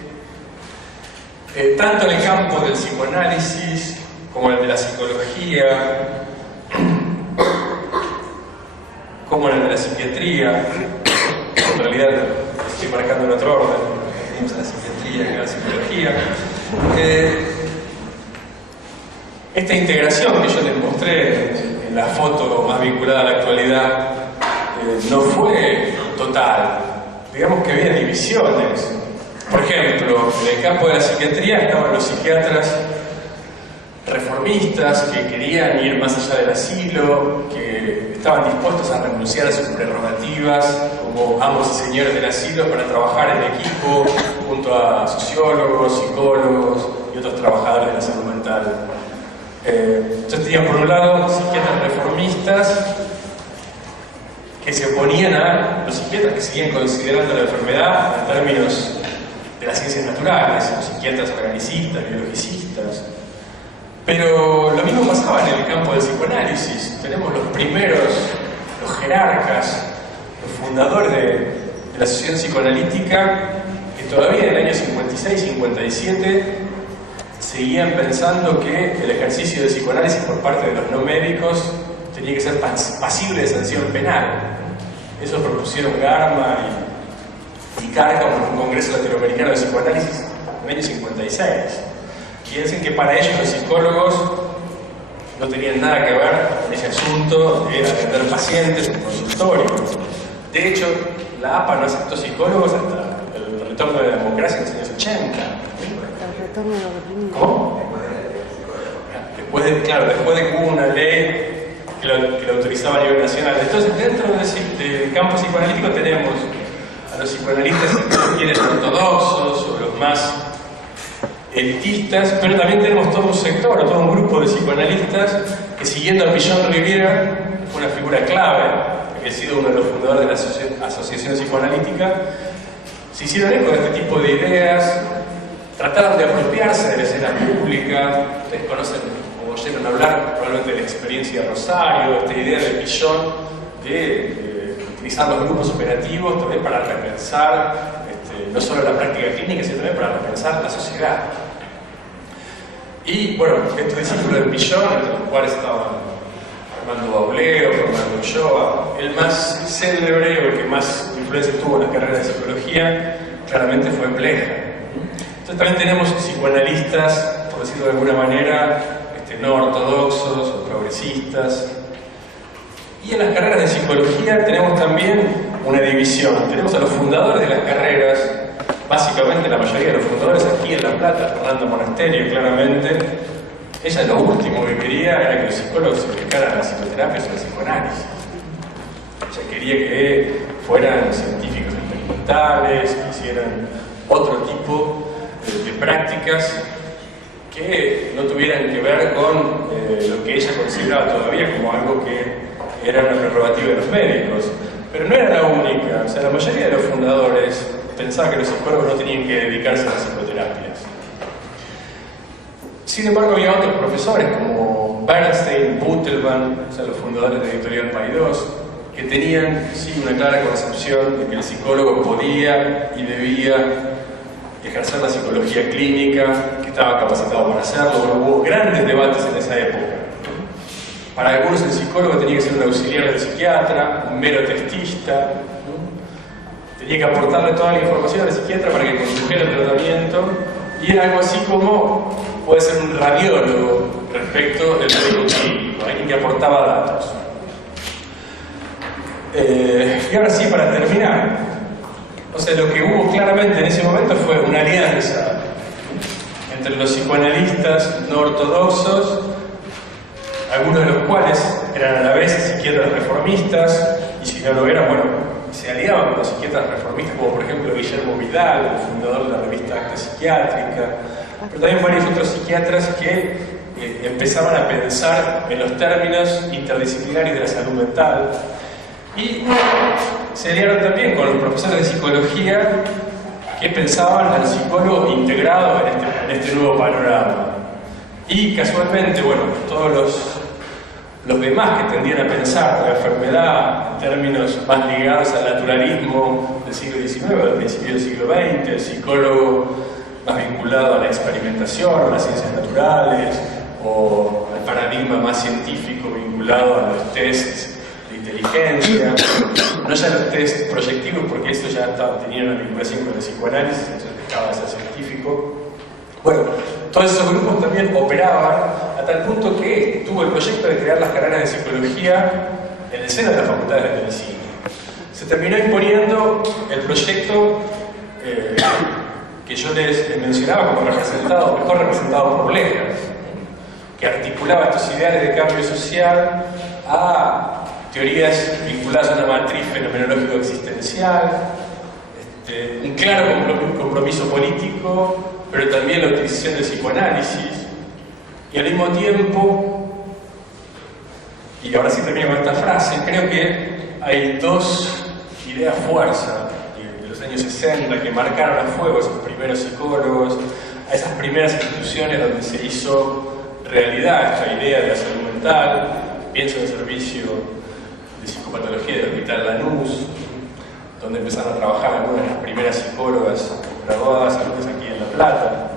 tanto en el campo del psicoanálisis como en el de la psicología, como en el de la psiquiatría, en realidad estoy marcando en otro orden, tenemos a la psiquiatría y a la psicología, esta integración que yo les mostré en la foto más vinculada a la actualidad no fue total. Digamos que había divisiones. Por ejemplo, en el campo de la psiquiatría estaban los psiquiatras reformistas que querían ir más allá del asilo, que estaban dispuestos a renunciar a sus prerrogativas como amos y señores del asilo para trabajar en equipo junto a sociólogos, psicólogos y otros trabajadores de la salud mental. Entonces tenían por un lado psiquiatras reformistas que se oponían a los psiquiatras que seguían considerando la enfermedad en términos de las ciencias naturales, los psiquiatras organicistas, biologicistas. Pero lo mismo pasaba en el campo del psicoanálisis. Tenemos los primeros, los jerarcas, los fundadores de la Asociación Psicoanalítica, que todavía en el año 56-57 seguían pensando que el ejercicio de psicoanálisis por parte de los no médicos tenía que ser pasible de sanción penal. Eso propusieron Garma y Carcamo en un congreso latinoamericano de psicoanálisis en el año 56. Y dicen que para ellos los psicólogos no tenían nada que ver con ese asunto de atender pacientes en consultorio. De hecho, la APA no aceptó psicólogos hasta el retorno de la democracia en los años 80. ¿Cómo? Después de que hubo una ley que lo autorizaba a nivel nacional. Entonces, dentro del campo psicoanalítico tenemos a los psicoanalistas quienes ortodoxos o los más elitistas, pero también tenemos todo un sector, todo un grupo de psicoanalistas que, siguiendo a Pillon Rivière, fue una figura clave, que ha sido uno de los fundadores de la Asociación Psicoanalítica, se hicieron eco de este tipo de ideas, trataron de apropiarse de la escena pública. Ustedes conocen o oyeron hablar probablemente de la experiencia de Rosario, esta idea de Pillon de utilizar los grupos operativos también para repensar no solo la práctica clínica, sino también para repensar la sociedad. Y bueno, estos discípulos de Pillon, entre los cuales estaban Armando Bauleo, Fernando Ulloa, el más célebre o el que más influencia tuvo en la carrera de psicología, claramente fue Pleja. Entonces también tenemos psicoanalistas, por decirlo de alguna manera, no ortodoxos o progresistas. Y en las carreras de psicología tenemos también una división. Tenemos a los fundadores de las carreras, básicamente la mayoría de los fundadores aquí en La Plata, Fernando Monasterio, claramente. Ella lo último que quería era que los psicólogos se dedicaran a la psicoterapia o al psicoanálisis. Ella quería que fueran científicos experimentales, que hicieran otro tipo de prácticas que no tuvieran que ver con lo que ella consideraba todavía como algo que era una prerrogativa de los médicos. Pero no era la única. O sea, la mayoría de los fundadores pensaba que los psicólogos no tenían que dedicarse a las psicoterapias. Sin embargo, había otros profesores como Bernstein, Butelman, o sea, los fundadores de Editorial Paidós, que tenían sí una clara concepción de que el psicólogo podía y debía ejercer la psicología clínica, que estaba capacitado para hacerlo. Hubo grandes debates en esa época. Para algunos el psicólogo tenía que ser un auxiliar del psiquiatra, un mero testista, ¿no? Tenía que aportarle toda la información al psiquiatra para que condujera el tratamiento, y era algo así como puede ser un radiólogo respecto del médico clínico, alguien que aportaba datos. Y ahora sí, para terminar, o sea, lo que hubo claramente en ese momento fue una alianza entre los psicoanalistas no ortodoxos, algunos de los cuales eran a la vez psiquiatras reformistas, y si no lo eran, bueno, se aliaban con los psiquiatras reformistas, como por ejemplo Guillermo Vidal, el fundador de la revista Acta Psiquiátrica, pero también varios otros psiquiatras que empezaban a pensar en los términos interdisciplinarios de la salud mental, y se aliaron también con los profesores de psicología que pensaban al psicólogo integrado en este nuevo panorama. Y casualmente, bueno, todos los demás que tendían a pensar la enfermedad en términos más ligados al naturalismo del siglo XIX, del principio del siglo XX, el psicólogo más vinculado a la experimentación, a las ciencias naturales, o al paradigma más científico vinculado a los tests de inteligencia, no ya los test proyectivos, porque estos ya tenían una vinculación con el psicoanálisis, entonces dejaba de ser científico. Bueno, todos esos grupos también operaban a tal punto que tuvo el proyecto de crear las carreras de psicología en el seno de las facultades de medicina. Se terminó imponiendo el proyecto que yo les mencionaba como mejor representado por Lejas, que articulaba estos ideales de cambio social a teorías vinculadas a una matriz fenomenológico existencial, un claro compromiso político, pero también la utilización del psicoanálisis, y al mismo tiempo, y ahora sí termino con esta frase, creo que hay dos ideas fuerza de los años 60 que marcaron a fuego a esos primeros psicólogos, a esas primeras instituciones donde se hizo realidad esta idea de la salud mental. Pienso en el servicio de psicopatología del Hospital Lanús, donde empezaron a trabajar algunas de las primeras psicólogas graduadas, algunas aquí en La Plata.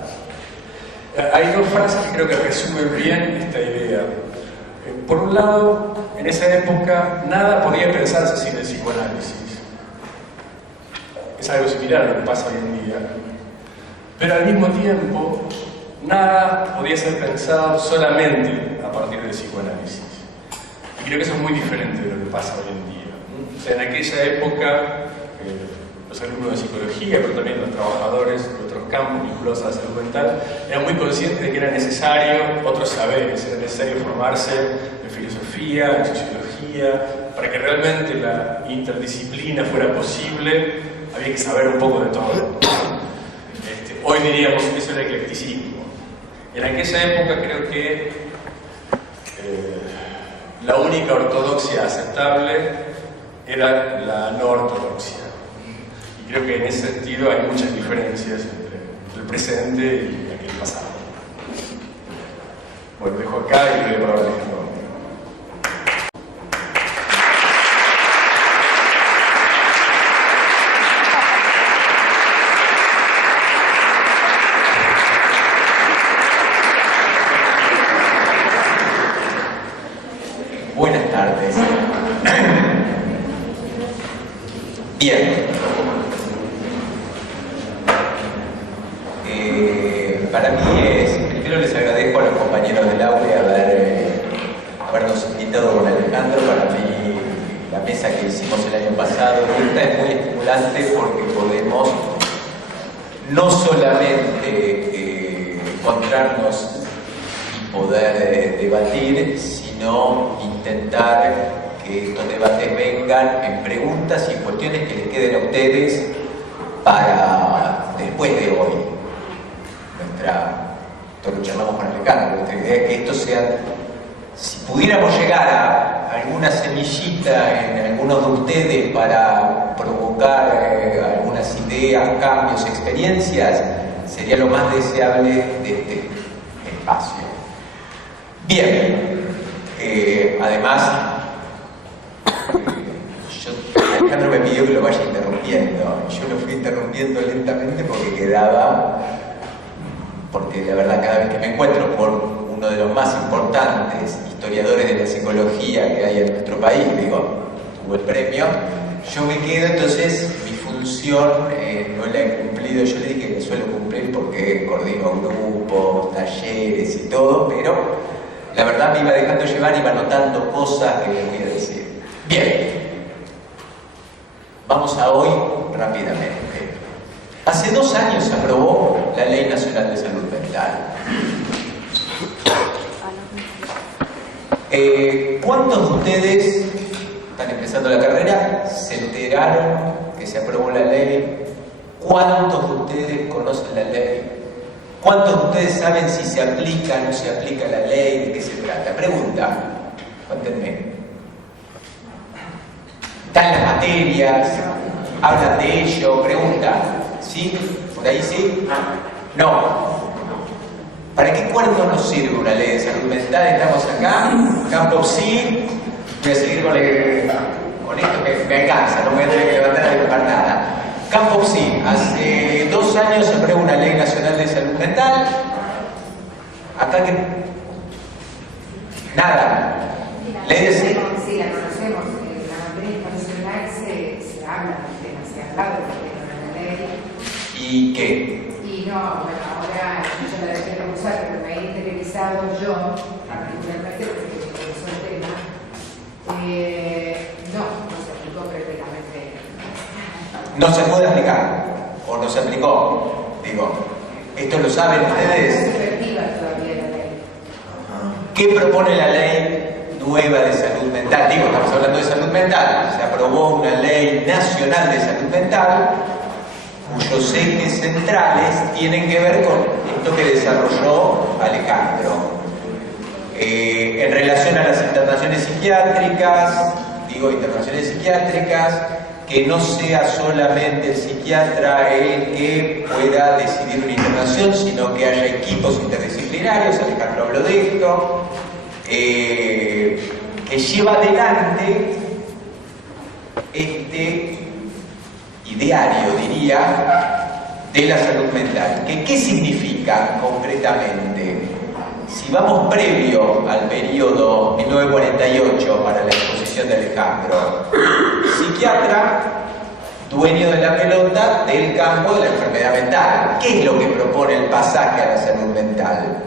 Hay dos frases que creo que resumen bien esta idea. Por un lado, en esa época nada podía pensarse sin el psicoanálisis. Es algo similar a lo que pasa hoy en día. Pero al mismo tiempo, nada podía ser pensado solamente a partir del psicoanálisis. Y creo que eso es muy diferente de lo que pasa hoy en día. O sea, en aquella época, los alumnos de psicología, pero también los trabajadores de otros campos vinculados a la salud mental, eran muy conscientes de que era necesario otros saberes, era necesario formarse en filosofía, en sociología, para que realmente la interdisciplina fuera posible, había que saber un poco de todo. Hoy diríamos que eso era eclecticismo. En aquella época creo que la única ortodoxia aceptable era la no ortodoxia. Y creo que en ese sentido hay muchas diferencias entre el presente y aquel pasado. Bueno, dejo acá y le doy para Alejandro. Buenas tardes. Bien. Para mí primero les agradezco a los compañeros del aula habernos invitado con Alejandro. Para mí la mesa que hicimos el año pasado esta es muy estimulante porque podemos no solamente encontrarnos y poder debatir, sino intentar que estos debates vengan en preguntas y en cuestiones que les queden a ustedes para después de hoy. Esto lo charlamos con Alejandro, nuestra idea es que esto sea, si pudiéramos llegar a alguna semillita en algunos de ustedes para provocar algunas ideas, cambios, experiencias, sería lo más deseable de este espacio. Bien, además, Alejandro me pidió que lo vaya interrumpiendo. Yo lo fui interrumpiendo lentamente porque la verdad cada vez que me encuentro con uno de los más importantes historiadores de la psicología que hay en nuestro país, digo, tuvo el premio, yo me quedo, entonces mi función función no la he cumplido. Yo le dije que suelo cumplir porque coordino grupos, talleres y todo, pero la verdad me iba dejando llevar, iba anotando cosas que les voy a decir. Bien, vamos a hoy rápidamente. Hace 2 años se aprobó la Ley Nacional de Salud Mental. ¿Cuántos de ustedes están empezando la carrera? ¿Se enteraron que se aprobó la ley? ¿Cuántos de ustedes conocen la ley? ¿Cuántos de ustedes saben si se aplica o no se aplica la ley? ¿De qué se trata? Pregunta. Cuéntenme. ¿Están las materias? ¿Hablan de ello? Pregunta. ¿Sí? ¿Por ahí sí? No. ¿Para qué cuerpo nos sirve una ley de salud mental? Estamos acá, campo sí. Voy a seguir con esto que me alcanza, no me voy a tener que levantar a dibujar nada. Campo sí, hace 2 años se aprobó una ley nacional de salud mental. Acá que. Nada. Ley de salud. Sí, la conocemos. En la materia internacional se habla del tema, se ha hablado del tema de la ley. ¿Y qué? Y no, bueno, ahora yo la dejé de usar, pero me he interiorizado yo, particularmente porque me interesó el tema. No se aplicó prácticamente. ¿No se puede aplicar? ¿O no se aplicó? Digo, ¿esto lo saben ustedes? Es efectiva todavía la ley. ¿Qué propone la ley nueva de salud mental? Digo, estamos hablando de salud mental. Se aprobó una ley nacional de salud mental cuyos ejes centrales tienen que ver con esto que desarrolló Alejandro. En relación a las internaciones psiquiátricas, que no sea solamente el psiquiatra el que pueda decidir una internación, sino que haya equipos interdisciplinarios. Alejandro habló de esto, que lleva adelante este ideario, diría, de la salud mental. ¿Qué significa concretamente? Si vamos previo al periodo 1948 para la exposición de Alejandro, psiquiatra, dueño de la pelota del campo de la enfermedad mental. ¿Qué es lo que propone el pasaje a la salud mental?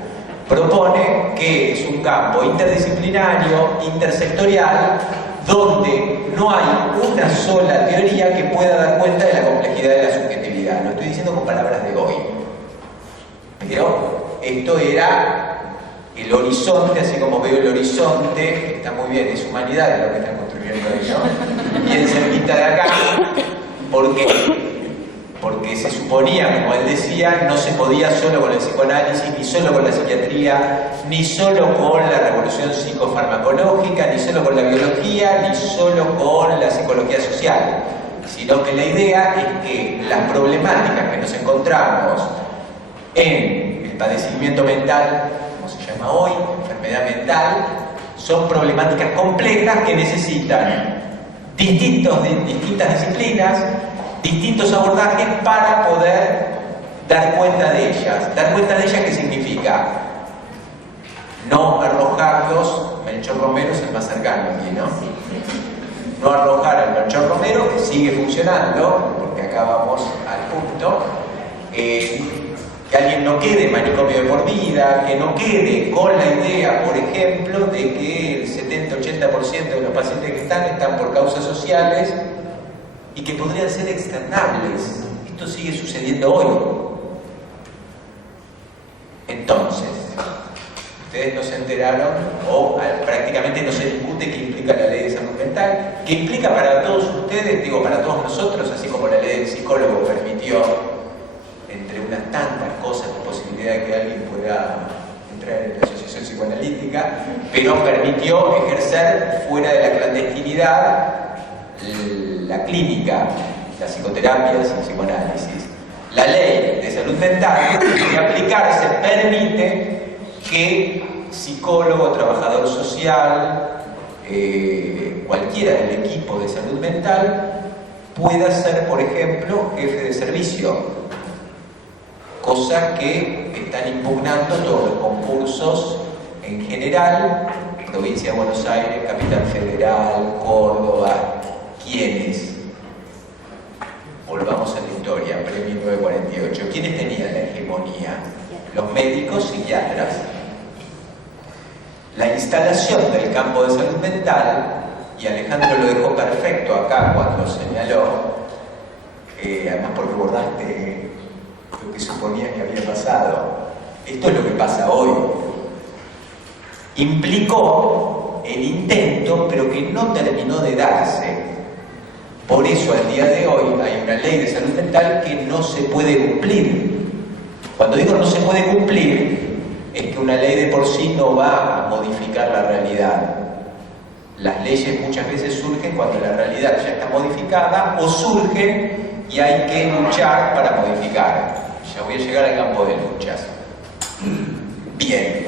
Propone que es un campo interdisciplinario, intersectorial, donde no hay una sola teoría que pueda dar cuenta de la complejidad de la subjetividad. Lo estoy diciendo con palabras de hoy. Pero esto era el horizonte, así como veo el horizonte, está muy bien, es humanidad lo que están construyendo ahí, ¿no? Bien cerquita de acá. ¿Por qué? Porque se suponía, como él decía, no se podía solo con el psicoanálisis, ni solo con la psiquiatría, ni solo con la revolución psicofarmacológica, ni solo con la biología, ni solo con la psicología social, sino que la idea es que las problemáticas que nos encontramos en el padecimiento mental, como se llama hoy, enfermedad mental, son problemáticas complejas que necesitan distintas disciplinas, distintos abordajes para poder dar cuenta de ellas. Dar cuenta de ellas, ¿qué significa? No arrojarlos. Melchor Romero es el más cercano aquí, ¿no? No arrojar al Melchor Romero, que sigue funcionando, porque acá vamos al punto. Que alguien no quede manicomio de por vida, que no quede con la idea, por ejemplo, de que el 70-80% de los pacientes que están por causas sociales y que podrían ser externables. Esto sigue sucediendo hoy. Entonces, ustedes no se enteraron, o prácticamente no se discute qué implica la ley de salud mental, qué implica para todos ustedes, digo, para todos nosotros, así como la ley del psicólogo permitió, entre unas tantas cosas, la posibilidad de que alguien pueda entrar en la asociación psicoanalítica, pero permitió ejercer fuera de la clandestinidad la clínica, las psicoterapias y el psicoanálisis. La ley de salud mental, de aplicarse, permite que psicólogo, trabajador social, cualquiera del equipo de salud mental pueda ser, por ejemplo, jefe de servicio, cosa que están impugnando todos los concursos en general, provincia de Buenos Aires, Capital Federal, Córdoba. ¿Quiénes? volvamos a la historia, pre-1948. ¿Quiénes tenían la hegemonía? Los médicos psiquiatras. La instalación del campo de salud mental, y Alejandro lo dejó perfecto acá cuando señaló, además porque bordaste lo que suponía que había pasado. Esto es lo que pasa hoy. Implicó el intento, pero que no terminó de darse. Por eso, al día de hoy, hay una ley de salud mental que no se puede cumplir. Cuando digo no se puede cumplir, es que una ley de por sí no va a modificar la realidad. Las leyes muchas veces surgen cuando la realidad ya está modificada, o surgen y hay que luchar para modificar. Ya voy a llegar al campo de luchas. Bien.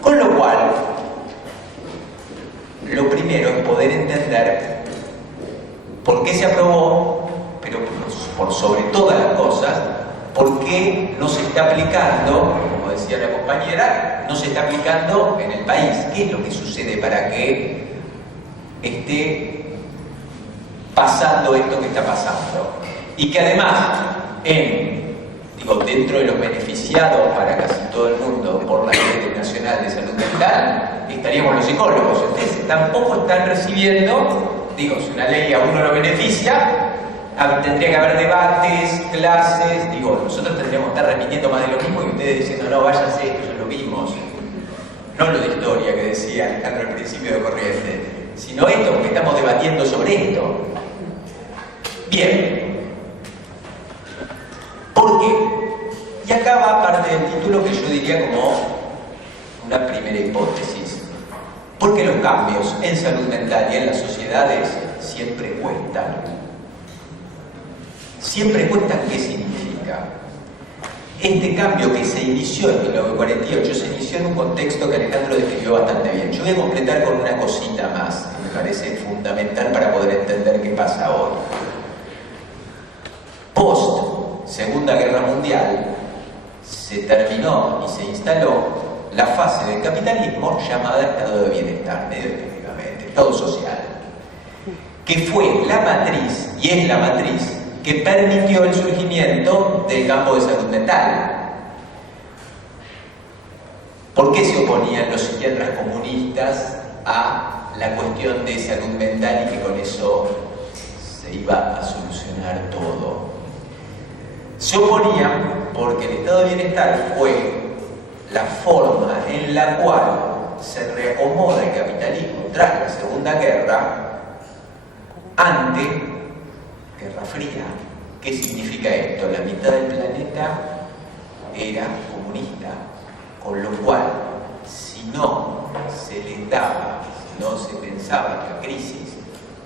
Con lo cual, lo primero es poder entender por qué se aprobó, pero por sobre todas las cosas, por qué no se está aplicando, como decía la compañera, no se está aplicando en el país. ¿Qué es lo que sucede para que esté pasando esto que está pasando? Y que además, dentro de los beneficiados para casi todo el mundo por la Red Nacional de Salud Mental, estaríamos los psicólogos. Ustedes tampoco están recibiendo, si una ley a uno lo beneficia, tendría que haber debates, clases, nosotros tendríamos que estar repitiendo más de lo mismo y ustedes diciendo, no, váyanse, esto ya lo vimos. No lo de historia que decía Alejandro al principio de Corriente, sino esto, que estamos debatiendo sobre esto. Bien. ¿Por qué? Y acá va parte del título que yo diría como una primera hipótesis. Porque los cambios en salud mental y en las sociedades siempre cuestan. Siempre cuestan, ¿qué significa? Este cambio que se inició en 1948 se inició en un contexto que Alejandro describió bastante bien. Yo voy a completar con una cosita más que me parece fundamental para poder entender qué pasa hoy. Post Segunda Guerra Mundial se terminó y se instaló la fase del capitalismo llamada estado de bienestar, medio específicamente, estado social, que fue la matriz, y es la matriz, que permitió el surgimiento del campo de salud mental. ¿Por qué se oponían los psiquiatras comunistas a la cuestión de salud mental y que con eso se iba a solucionar todo? Se oponían porque el estado de bienestar fue la forma en la cual se reacomoda el capitalismo tras la Segunda Guerra ante Guerra Fría. ¿Qué significa esto? La mitad del planeta era comunista, con lo cual, si no se les daba, si no se pensaba en la crisis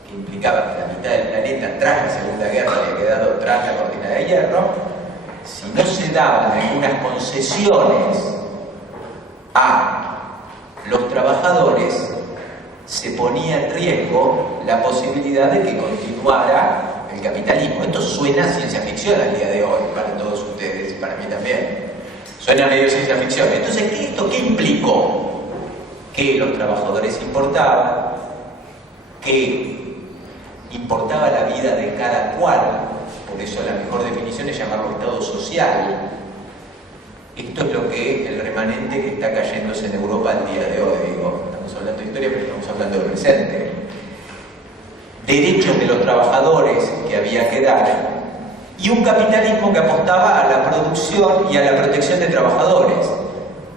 que implicaba que la mitad del planeta tras la Segunda Guerra había quedado tras la cortina de hierro, si no se daban algunas concesiones a los trabajadores, se ponía en riesgo la posibilidad de que continuara el capitalismo. Esto suena a ciencia ficción al día de hoy, para todos ustedes y para mí también. Suena medio ciencia ficción. Entonces, ¿esto qué implicó? Que los trabajadores importaban, que importaba la vida de cada cual, por eso la mejor definición es llamarlo estado social. Esto es lo que el remanente que está cayéndose en Europa al día de hoy. Estamos hablando de historia, pero estamos hablando del presente. Derechos de los trabajadores que había que dar y un capitalismo que apostaba a la producción y a la protección de trabajadores.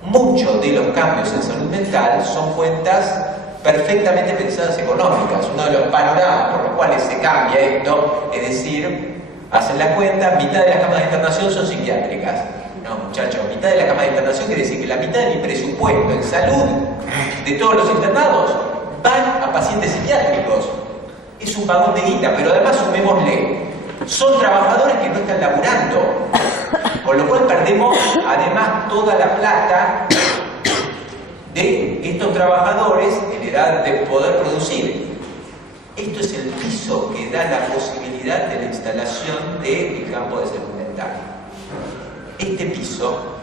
Muchos de los cambios en salud mental son cuentas perfectamente pensadas económicas. Uno de los panoramas por los cuales se cambia esto es decir, hacen la cuenta, mitad de las camas de internación son psiquiátricas. No, muchachos, mitad de la cama de internación quiere decir que la mitad de mi presupuesto en salud de todos los internados van a pacientes psiquiátricos. Es un vagón de guita, pero además sumémosle, son trabajadores que no están laburando, con lo cual perdemos además toda la plata de estos trabajadores en edad de poder producir. Esto es el piso que da la posibilidad de la instalación del campo de salud mental. Este piso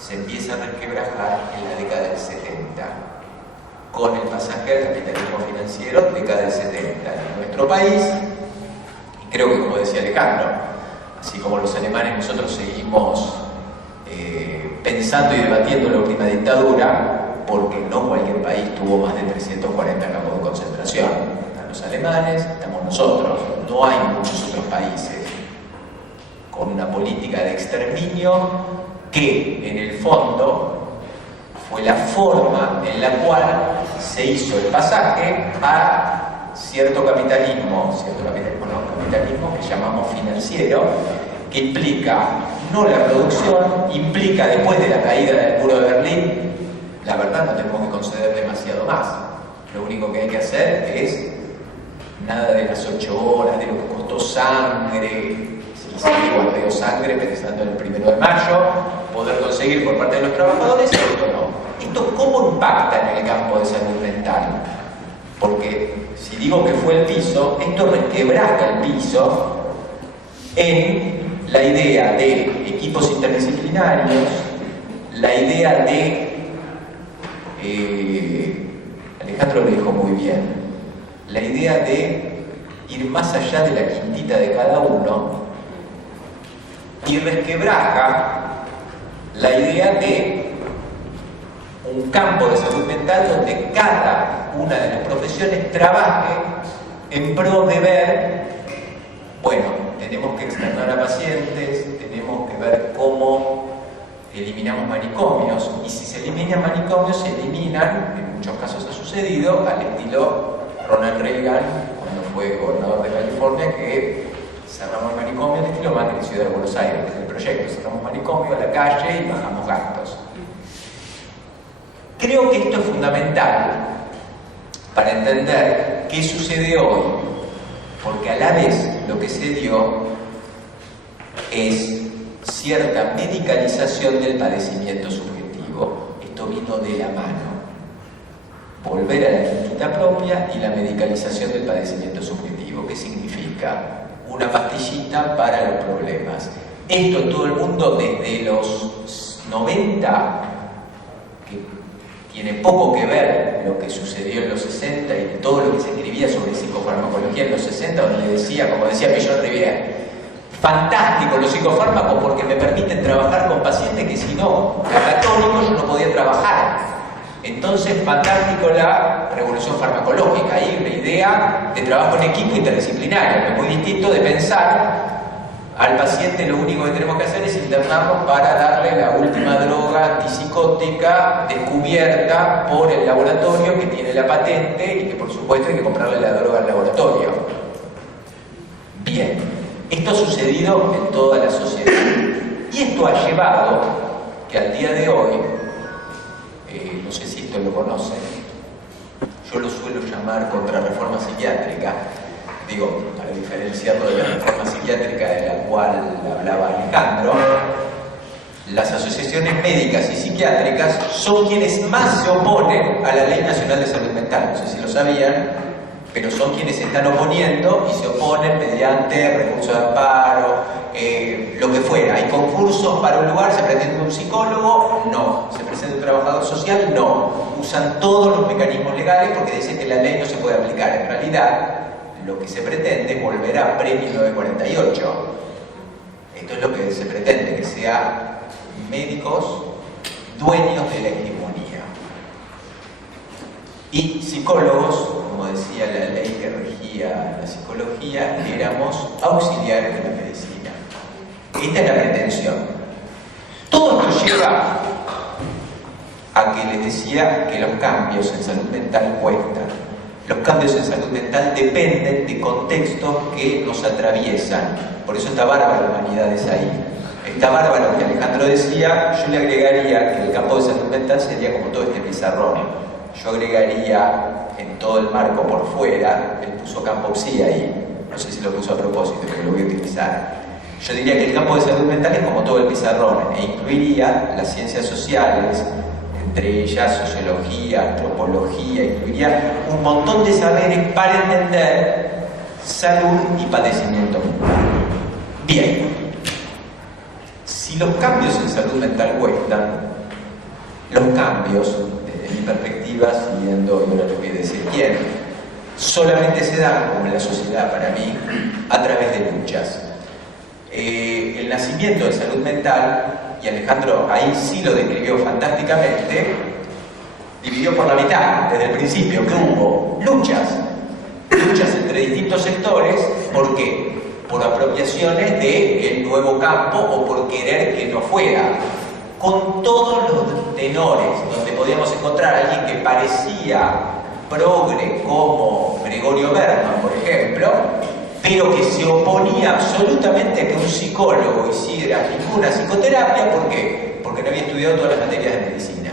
se empieza a resquebrajar en la década del 70, con el pasaje al capitalismo financiero, década del 70. En nuestro país, Creo que, como decía Alejandro, así como los alemanes, nosotros seguimos pensando y debatiendo la última dictadura, porque no cualquier país tuvo más de 340 campos de concentración. Están los alemanes, estamos nosotros. No hay muchos otros países con una política de exterminio que, en el fondo, fue la forma en la cual se hizo el pasaje a cierto capitalismo que llamamos financiero, que implica no la producción, implica, después de la caída del muro de Berlín, la verdad no tenemos que conceder demasiado más. Lo único que hay que hacer es nada de las 8 horas, de lo que costó sangre, si guardeo sangre pensando en el 1 de mayo, poder conseguir por parte de los trabajadores, esto no. ¿Esto cómo impacta en el campo de salud mental? Porque si digo que fue el piso, esto resquebraja el piso en la idea de equipos interdisciplinarios, la idea de... Alejandro lo dijo muy bien, la idea de ir más allá de la quintita de cada uno y resquebraja la idea de un campo de salud mental donde cada una de las profesiones trabaje en pro de ver, bueno, tenemos que externar a pacientes, tenemos que ver cómo eliminamos manicomios, y si se eliminan manicomios, se eliminan, en muchos casos ha sucedido, al estilo Ronald Reagan, cuando fue gobernador de California, que cerramos el manicomio, al estilo Macri en Ciudad de Buenos Aires, el proyecto, cerramos manicomio a la calle y bajamos gastos. Creo que esto es fundamental para entender qué sucede hoy, porque a la vez lo que se dio es cierta medicalización del padecimiento subjetivo. Esto vino de la mano. Volver a la quintita propia y la medicalización del padecimiento subjetivo. ¿Qué significa? Una pastillita para los problemas. Esto en todo el mundo desde los 90, que tiene poco que ver lo que sucedió en los 60 y todo lo que se escribía sobre psicofarmacología en los 60, donde le decía, como decía Pillon Rivière, fantástico los psicofármacos porque me permiten trabajar con pacientes que si no, catatónicos, yo no podía trabajar. Entonces, fantástico la revolución farmacológica, ahí una idea de trabajo en equipo interdisciplinario, que es muy distinto de pensar al paciente lo único que tenemos que hacer es internarnos para darle la última droga antipsicótica descubierta por el laboratorio que tiene la patente y que por supuesto hay que comprarle la droga al laboratorio. Bien, esto ha sucedido en toda la sociedad y esto ha llevado que al día de hoy, no sé si esto lo conocen, yo lo suelo llamar contrarreforma psiquiátrica, digo, para diferenciarlo de la reforma psiquiátrica de la cual hablaba Alejandro. Las asociaciones médicas y psiquiátricas son quienes más se oponen a la Ley Nacional de Salud Mental, no sé si lo sabían, pero son quienes se están oponiendo y se oponen mediante recursos de amparo, lo que fuera. Hay concursos para un lugar, se pretende un psicólogo, no. Se presenta un trabajador social, no. Usan todos los mecanismos legales porque dicen que la ley no se puede aplicar. En realidad, lo que se pretende es volver a pre-1948. Esto es lo que se pretende, que sean médicos dueños de la hegemonía. Y psicólogos, como decía la ley que regía la psicología, éramos auxiliares de la medicina. Esta es la pretensión. Todo esto lleva a que les decía que los cambios en salud mental cuestan. Los cambios en salud mental dependen de contextos que nos atraviesan. Por eso está bárbaro la humanidades ahí. Está bárbaro que Alejandro decía, yo le agregaría que el campo de salud mental sería como todo este pizarrón. Yo agregaría en todo el marco por fuera, él puso campo psi ahí, no sé si lo puso a propósito, pero lo voy a utilizar. Yo diría que el campo de salud mental es como todo el pizarrón e incluiría las ciencias sociales, entre ellas sociología, antropología, incluiría un montón de saberes para entender salud y padecimiento mental. Bien, si los cambios en salud mental cuestan, los cambios, desde mi perspectiva, siguiendo, y ahora les voy a decir quién, solamente se dan, como en la sociedad para mí, a través de luchas. El nacimiento de salud mental, y Alejandro ahí sí lo describió fantásticamente, dividió por la mitad, desde el principio, que hubo luchas entre distintos sectores. ¿Por qué? Por apropiaciones del nuevo campo o por querer que no fuera, con todos los tenores, donde podíamos encontrar a alguien que parecía progre como Gregorio Berman, por ejemplo, pero que se oponía absolutamente a que un psicólogo hiciera ninguna psicoterapia. ¿Por qué? Porque no había estudiado todas las materias de medicina.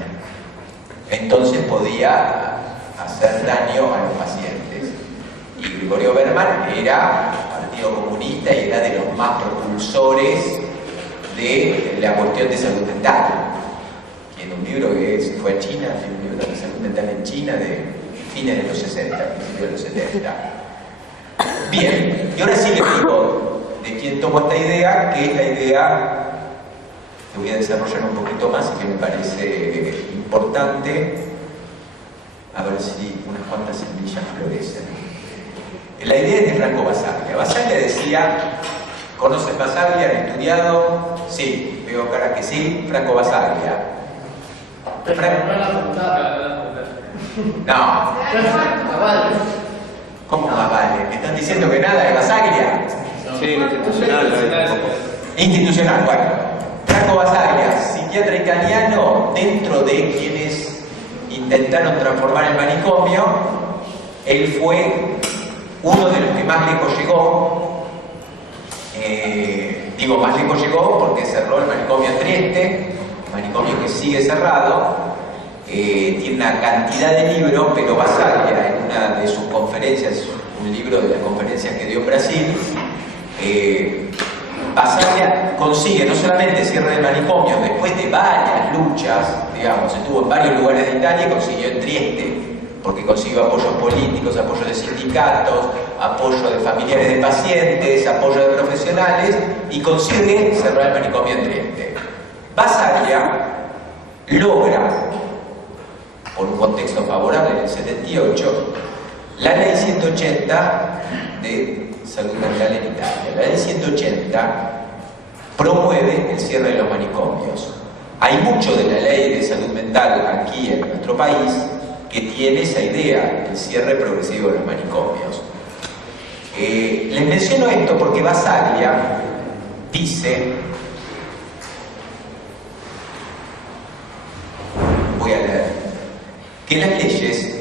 Entonces podía hacer daño a los pacientes. Y Gregorio Berman era Partido Comunista y era de los más propulsores de la cuestión de salud mental. Tiene un libro que se fue a China, tiene un libro de salud mental en China de fines de los 60, principios de los 70. Bien, y ahora sí les digo de quién tomó esta idea, que es la idea que voy a desarrollar un poquito más y que me parece importante. A ver si unas cuantas semillas florecen. La idea es de Franco Basaglia. Basaglia decía, ¿conocen Basaglia? ¿Han estudiado? Sí, veo cara que sí. Franco Basaglia. No. ¿Cómo más vale? ¿Me están diciendo que nada de Basaglia? Sí, institucional. Institucional, bueno. Franco Basaglia, psiquiatra italiano, dentro de quienes intentaron transformar el manicomio, él fue uno de los que más lejos llegó. Digo más lejos llegó porque cerró el manicomio en Trieste, manicomio que sigue cerrado. Tiene una cantidad de libros, pero Basaglia, en una de sus conferencias, un libro de las conferencias que dio en Brasil, Basaglia consigue no solamente el cierre del manicomio, después de varias luchas, digamos, estuvo en varios lugares de Italia y consiguió en Trieste, porque consiguió apoyos políticos, apoyo de sindicatos, apoyo de familiares de pacientes, apoyo de profesionales, y consigue cerrar el manicomio en Trieste. Basaglia logra, por un contexto favorable en el 78, la ley 180 de salud mental en Italia. La ley 180 promueve el cierre de los manicomios. Hay mucho de la ley de salud mental aquí en nuestro país que tiene esa idea, el cierre progresivo de los manicomios. Les menciono esto porque Basaglia dice, voy a leer, que las leyes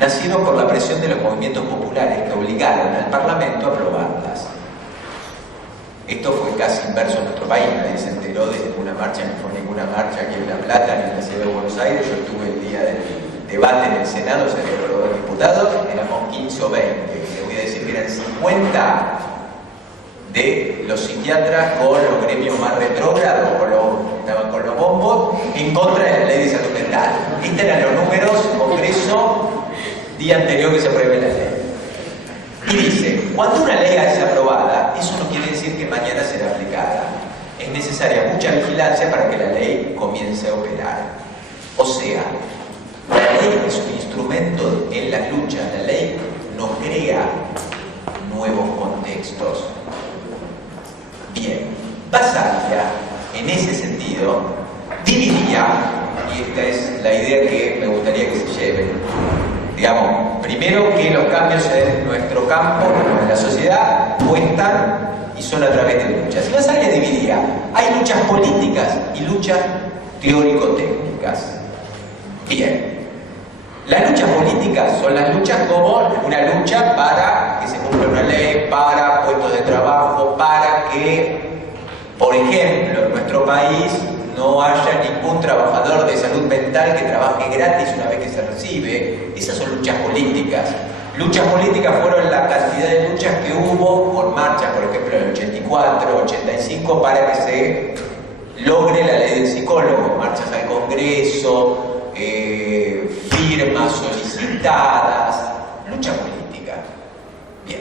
nacieron por la presión de los movimientos populares que obligaron al Parlamento a aprobarlas. Esto fue casi inverso en nuestro país, nadie se enteró de ninguna marcha, no fue ninguna marcha aquí en La Plata, ni en la ciudad de Buenos Aires. Yo estuve el día del debate en el Senado, se le aprobó el diputado, éramos 15 o 20, le voy a decir que eran 50 de los psiquiatras con los gremios más retrógrados, estaban con los bombos, en contra de la ley de salud mental. Estos eran los números, Congreso, día anterior que se apruebe la ley. Y dice, cuando una ley es aprobada, eso no quiere decir que mañana será aplicada. Es necesaria mucha vigilancia para que la ley comience a operar. O sea, la ley es un instrumento en las luchas. La ley no crea nuevos contextos. Bien, Basaglia, en ese sentido, dividía, y esta es la idea que me gustaría que se lleven, digamos, primero que los cambios en nuestro campo, en la sociedad, cuestan y son a través de luchas. Y Basaglia dividía, hay luchas políticas y luchas teórico-técnicas. Bien, las luchas políticas son las luchas como una lucha para que se cumpla una ley, para puestos de trabajo, para que, por ejemplo, en nuestro país no haya ningún trabajador de salud mental que trabaje gratis una vez que se recibe. Esas son luchas políticas. Luchas políticas fueron la cantidad de luchas que hubo por marchas, por ejemplo, en el 84, 85, para que se logre la ley del psicólogo, marchas al Congreso, firmas solicitadas, lucha política. Bien.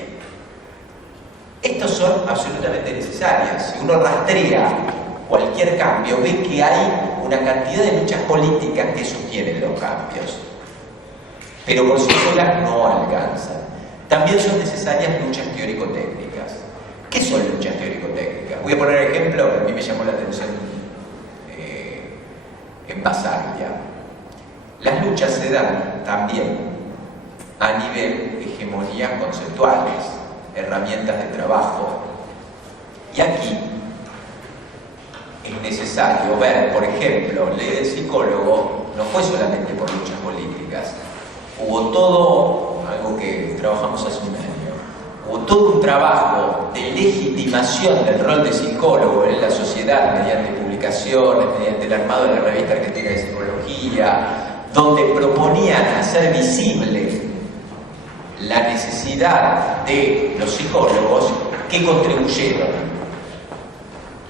Estas son absolutamente necesarias. Si uno rastrea cualquier cambio, ve que hay una cantidad de luchas políticas que sostienen los cambios. pero por sí solas no alcanzan. También son necesarias luchas teórico-técnicas. ¿Qué son luchas teórico-técnicas? Voy a poner un ejemplo que a mí me llamó la atención en Basaglia. Las luchas se dan también a nivel de hegemonías conceptuales, herramientas de trabajo. Y aquí es necesario ver, por ejemplo, Ley del Psicólogo no fue solamente por luchas políticas. Hubo todo, algo que trabajamos hace un año, hubo todo un trabajo de legitimación del rol de psicólogo en la sociedad mediante publicaciones, mediante el armado de la Revista Argentina de Psicología, donde proponían hacer visible la necesidad de los psicólogos que contribuyeron.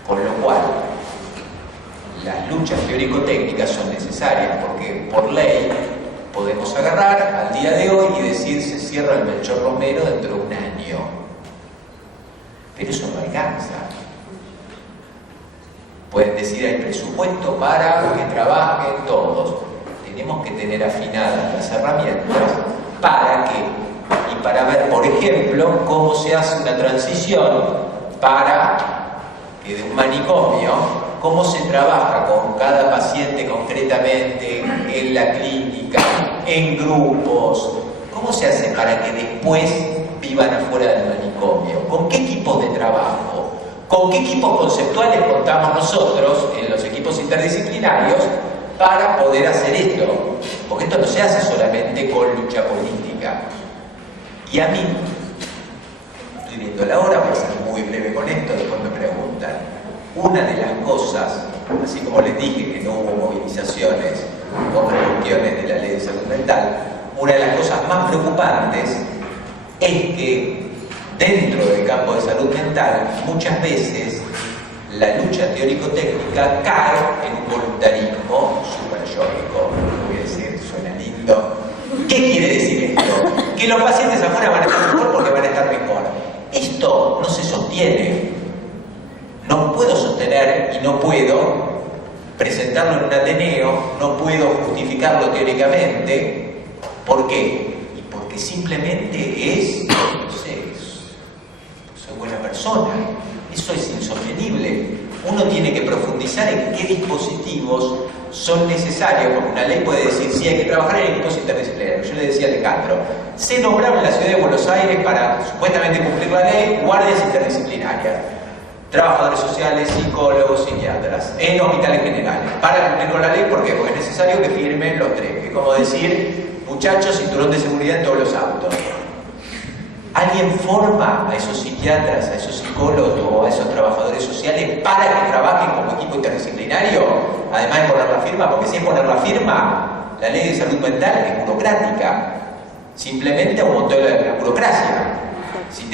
Con lo cual, las luchas teórico-técnicas son necesarias porque por ley podemos agarrar al día de hoy y decir se cierra el Melchor Romero dentro de un año. Pero eso no alcanza. Pueden decir hay presupuesto para que trabajen todos. Tenemos que tener afinadas las herramientas para que, y para ver, por ejemplo, cómo se hace una transición para que de un manicomio, cómo se trabaja con cada paciente concretamente en la clínica, en grupos, cómo se hace para que después vivan afuera del manicomio, con qué equipos de trabajo, con qué equipos conceptuales contamos nosotros en los equipos interdisciplinarios para poder hacer esto, porque esto no se hace solamente con lucha política. Y a mí, estoy viendo la hora, voy a ser muy breve con esto, después me preguntan. Una de las cosas, así como les dije que no hubo movilizaciones por las cuestiones de la ley de salud mental, una de las cosas más preocupantes es que dentro del campo de salud mental muchas veces la lucha teórico-técnica cae en un voluntarismo superyónico. Voy a decir, suena lindo. ¿Qué quiere decir esto? Que los pacientes afuera van a estar mejor porque van a estar mejor. Esto no se sostiene. No puedo sostener y no puedo presentarlo en un Ateneo, no puedo justificarlo teóricamente. ¿Por qué? Y porque simplemente es, no sé, soy buena persona. Eso es insostenible. Uno tiene que profundizar en qué dispositivos son necesarios, porque una ley puede decir, sí, hay que trabajar en equipos interdisciplinarios. Yo le decía a Alejandro, se nombraron en la ciudad de Buenos Aires para supuestamente cumplir la ley, guardias interdisciplinarias, trabajadores sociales, psicólogos, psiquiatras, en hospitales generales. Para cumplir con la ley, ¿por qué? Porque es necesario que firmen los tres. Es como decir, muchachos, cinturón de seguridad en todos los autos. ¿Alguien forma a esos psiquiatras, a esos psicólogos o a esos trabajadores sociales para que trabajen como equipo interdisciplinario? Además de poner la firma, porque si es poner la firma, la ley de salud mental es burocrática. Simplemente aumentó la burocracia.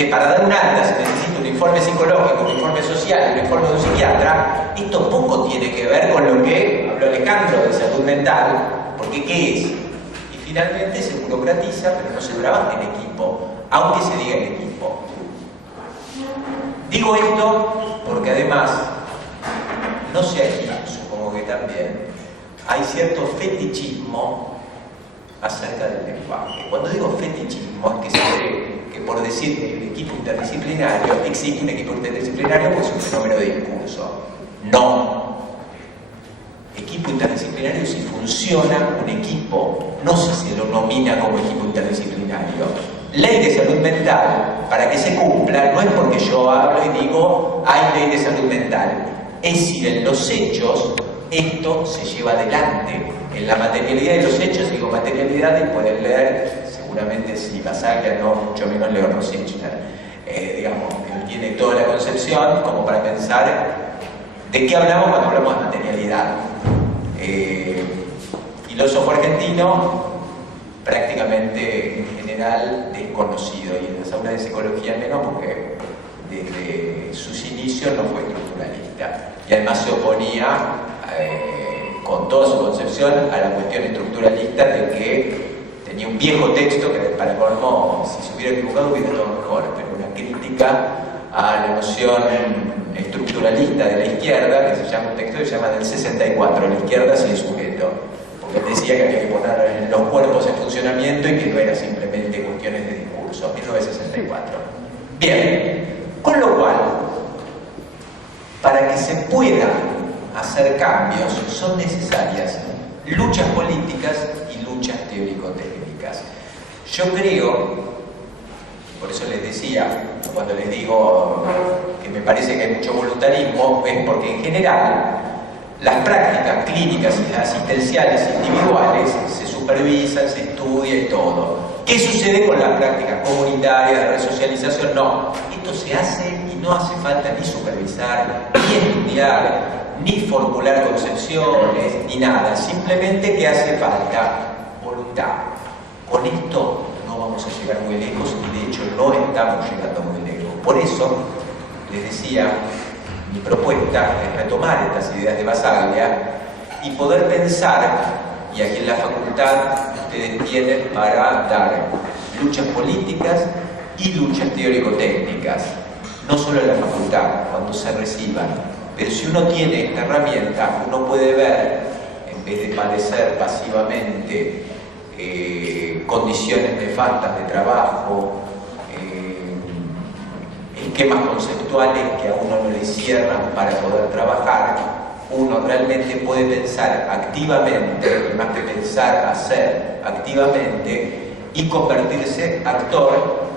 Para dar un alta se necesita un informe psicológico, un informe social, un informe de un psiquiatra. Esto poco tiene que ver con lo que habló Alejandro de salud mental, porque ¿qué es? Y finalmente se burocratiza, pero no se trabaja en equipo, aunque se diga en equipo. Digo esto porque además, no sé aquí, supongo que también, hay cierto fetichismo acerca del lenguaje. Cuando digo fetichismo es que se cree que por decir que el equipo interdisciplinario existe un equipo interdisciplinario porque es un fenómeno de discurso. No. Equipo interdisciplinario si funciona un equipo, no si se lo nomina como equipo interdisciplinario. Ley de salud mental, para que se cumpla, no es porque yo hablo y digo hay ley de salud mental, es si en los hechos esto se lleva adelante. En la materialidad de los hechos, digo materialidad, y pueden leer, seguramente si Basaglia no, mucho menos Leo Rosichner, digamos, él tiene toda la concepción como para pensar de qué hablamos cuando hablamos de materialidad. Filósofo argentino, prácticamente en general desconocido, y en las aulas de psicología menos porque desde sus inicios no fue estructuralista y además se oponía con toda su concepción a la cuestión estructuralista de que tenía un viejo texto que para colmo, si se hubiera equivocado hubiera estado mejor, pero una crítica a la noción estructuralista de la izquierda, que se llama un texto que se llama del 64, la izquierda sin sujeto. porque él decía que había que poner los cuerpos en funcionamiento y que no era simplemente cuestiones de discurso, 1964. Bien, con lo cual, para que se puedan hacer cambios son necesarias luchas políticas y luchas teórico-técnicas. Yo creo, por eso les decía, cuando les digo que me parece que hay mucho voluntarismo, es porque en general las prácticas clínicas y las asistenciales individuales se supervisan, se estudia y todo. ¿Qué sucede con las prácticas comunitarias de resocialización? No, esto se hace y no hace falta ni supervisar, ni estudiar, ni formular concepciones, ni nada. Simplemente que hace falta voluntad. Con esto no vamos a llegar muy lejos y de hecho no estamos llegando muy lejos. Por eso les decía, mi propuesta es retomar estas ideas de Basaglia y poder pensar, y aquí en la facultad ustedes tienen para dar luchas políticas y luchas teórico-técnicas, no solo en la facultad, cuando se reciban, pero si uno tiene esta herramienta, uno puede ver, en vez de padecer pasivamente condiciones nefastas de trabajo, esquemas conceptuales que a uno no le cierran para poder trabajar, uno realmente puede pensar activamente, y más que pensar, hacer activamente y convertirse actor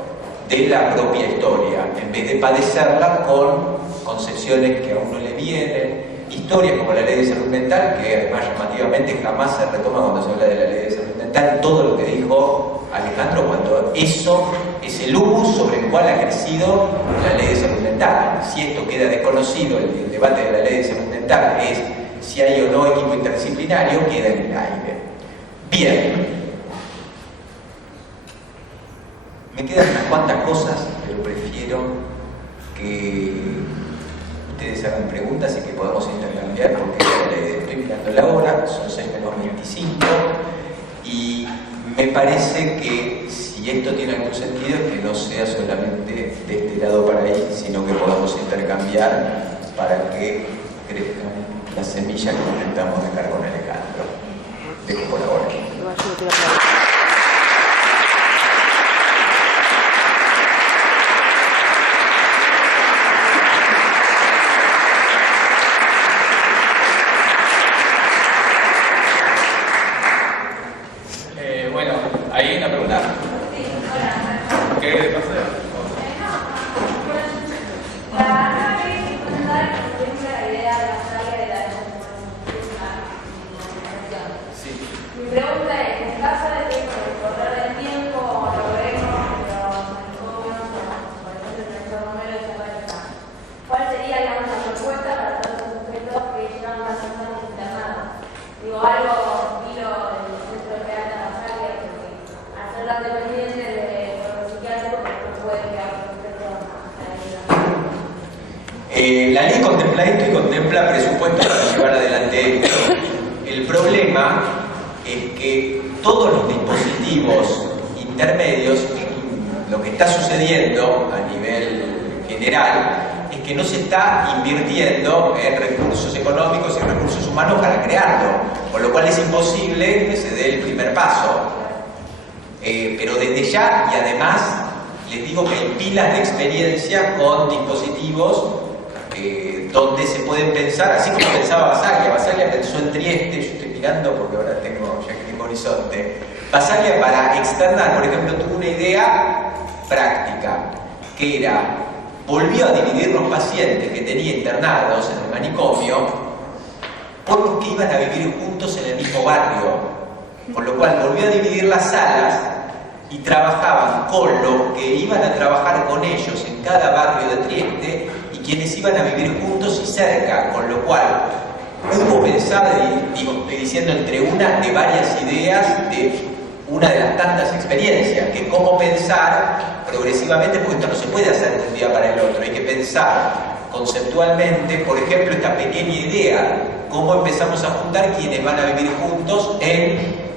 de la propia historia, en vez de padecerla con concepciones que a uno le vienen, historias como la ley de salud mental, que además llamativamente jamás se retoma cuando se habla de la ley de salud mental, todo lo que dijo Alejandro, cuando eso es el humus sobre el cual ha ejercido la ley de salud mental. Si esto queda desconocido, el debate de la ley de salud mental es si hay o no equipo interdisciplinario, queda en el aire. Bien, me quedan unas cuantas cosas, pero prefiero que ustedes hagan preguntas y que podamos intercambiar, porque estoy mirando la hora, son 6:25, y me parece que si esto tiene algún sentido es que no sea solamente de este lado para ahí, sino que podamos intercambiar para que crezcan las semillas que intentamos dejar con Alejandro. Dejo por ahora. Bueno, ¿hay una pregunta? ¿Qué pasa? Mi pregunta es, en caso de que con el correr del tiempo logremos que los manicomios, por ejemplo el profesor Romero desaparezcan, ¿cuál sería la propuesta para todos los sujetos que llevan más años internados? Digo, algo estilo del centro de alta Basaglia, porque al ser tan dependiente del cuerpo psiquiátrico, no puede quedar sujeto a la vida. La ley contempla esto y contempla presupuestos para llevar adelante esto. El problema es que todos los dispositivos intermedios, lo que está sucediendo a nivel general, es que no se está invirtiendo en recursos económicos y recursos humanos para crearlo, con lo cual es imposible que se dé el primer paso. Pero desde ya, y además, les digo que hay pilas de experiencia con dispositivos donde se pueden pensar, así como pensaba Basaglia. Basaglia pensó en Trieste, yo estoy mirando porque ahora tengo ya aquí en horizonte. Basaglia, para externar, por ejemplo, tuvo una idea práctica, que era, volvió a dividir los pacientes que tenía internados en el manicomio por los que iban a vivir juntos en el mismo barrio, con lo cual volvió a dividir las salas y trabajaban con los que iban a trabajar con ellos en cada barrio de Trieste y quienes iban a vivir juntos y cerca, con lo cual hubo pensado, digo, estoy diciendo entre una de varias ideas de una de las tantas experiencias, que cómo pensar progresivamente, porque esto no se puede hacer de un día para el otro, hay que pensar conceptualmente, por ejemplo, esta pequeña idea, cómo empezamos a juntar quienes van a vivir juntos en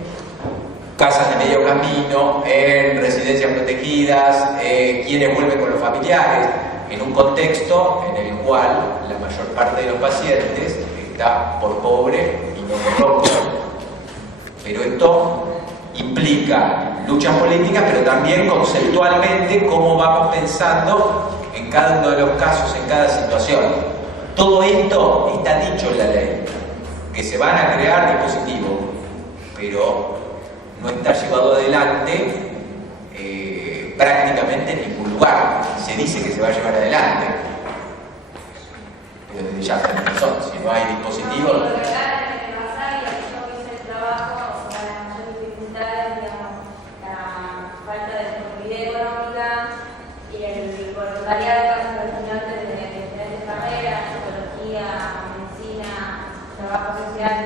casas de medio camino, en residencias protegidas, quienes vuelven con los familiares, en un contexto en el cual la mayor parte de los pacientes está por pobre y no por loco. Pero esto implica luchas políticas, pero también conceptualmente cómo vamos pensando en cada uno de los casos, en cada situación. Todo esto está dicho en la ley, que se van a crear dispositivos, pero no está llevado adelante prácticamente en ningún lugar. Se dice que se va a llevar adelante, pero desde ya tienen razón, si no hay dispositivos. Voluntariado para los estudiantes de diferentes carreras, psicología, medicina, trabajo social,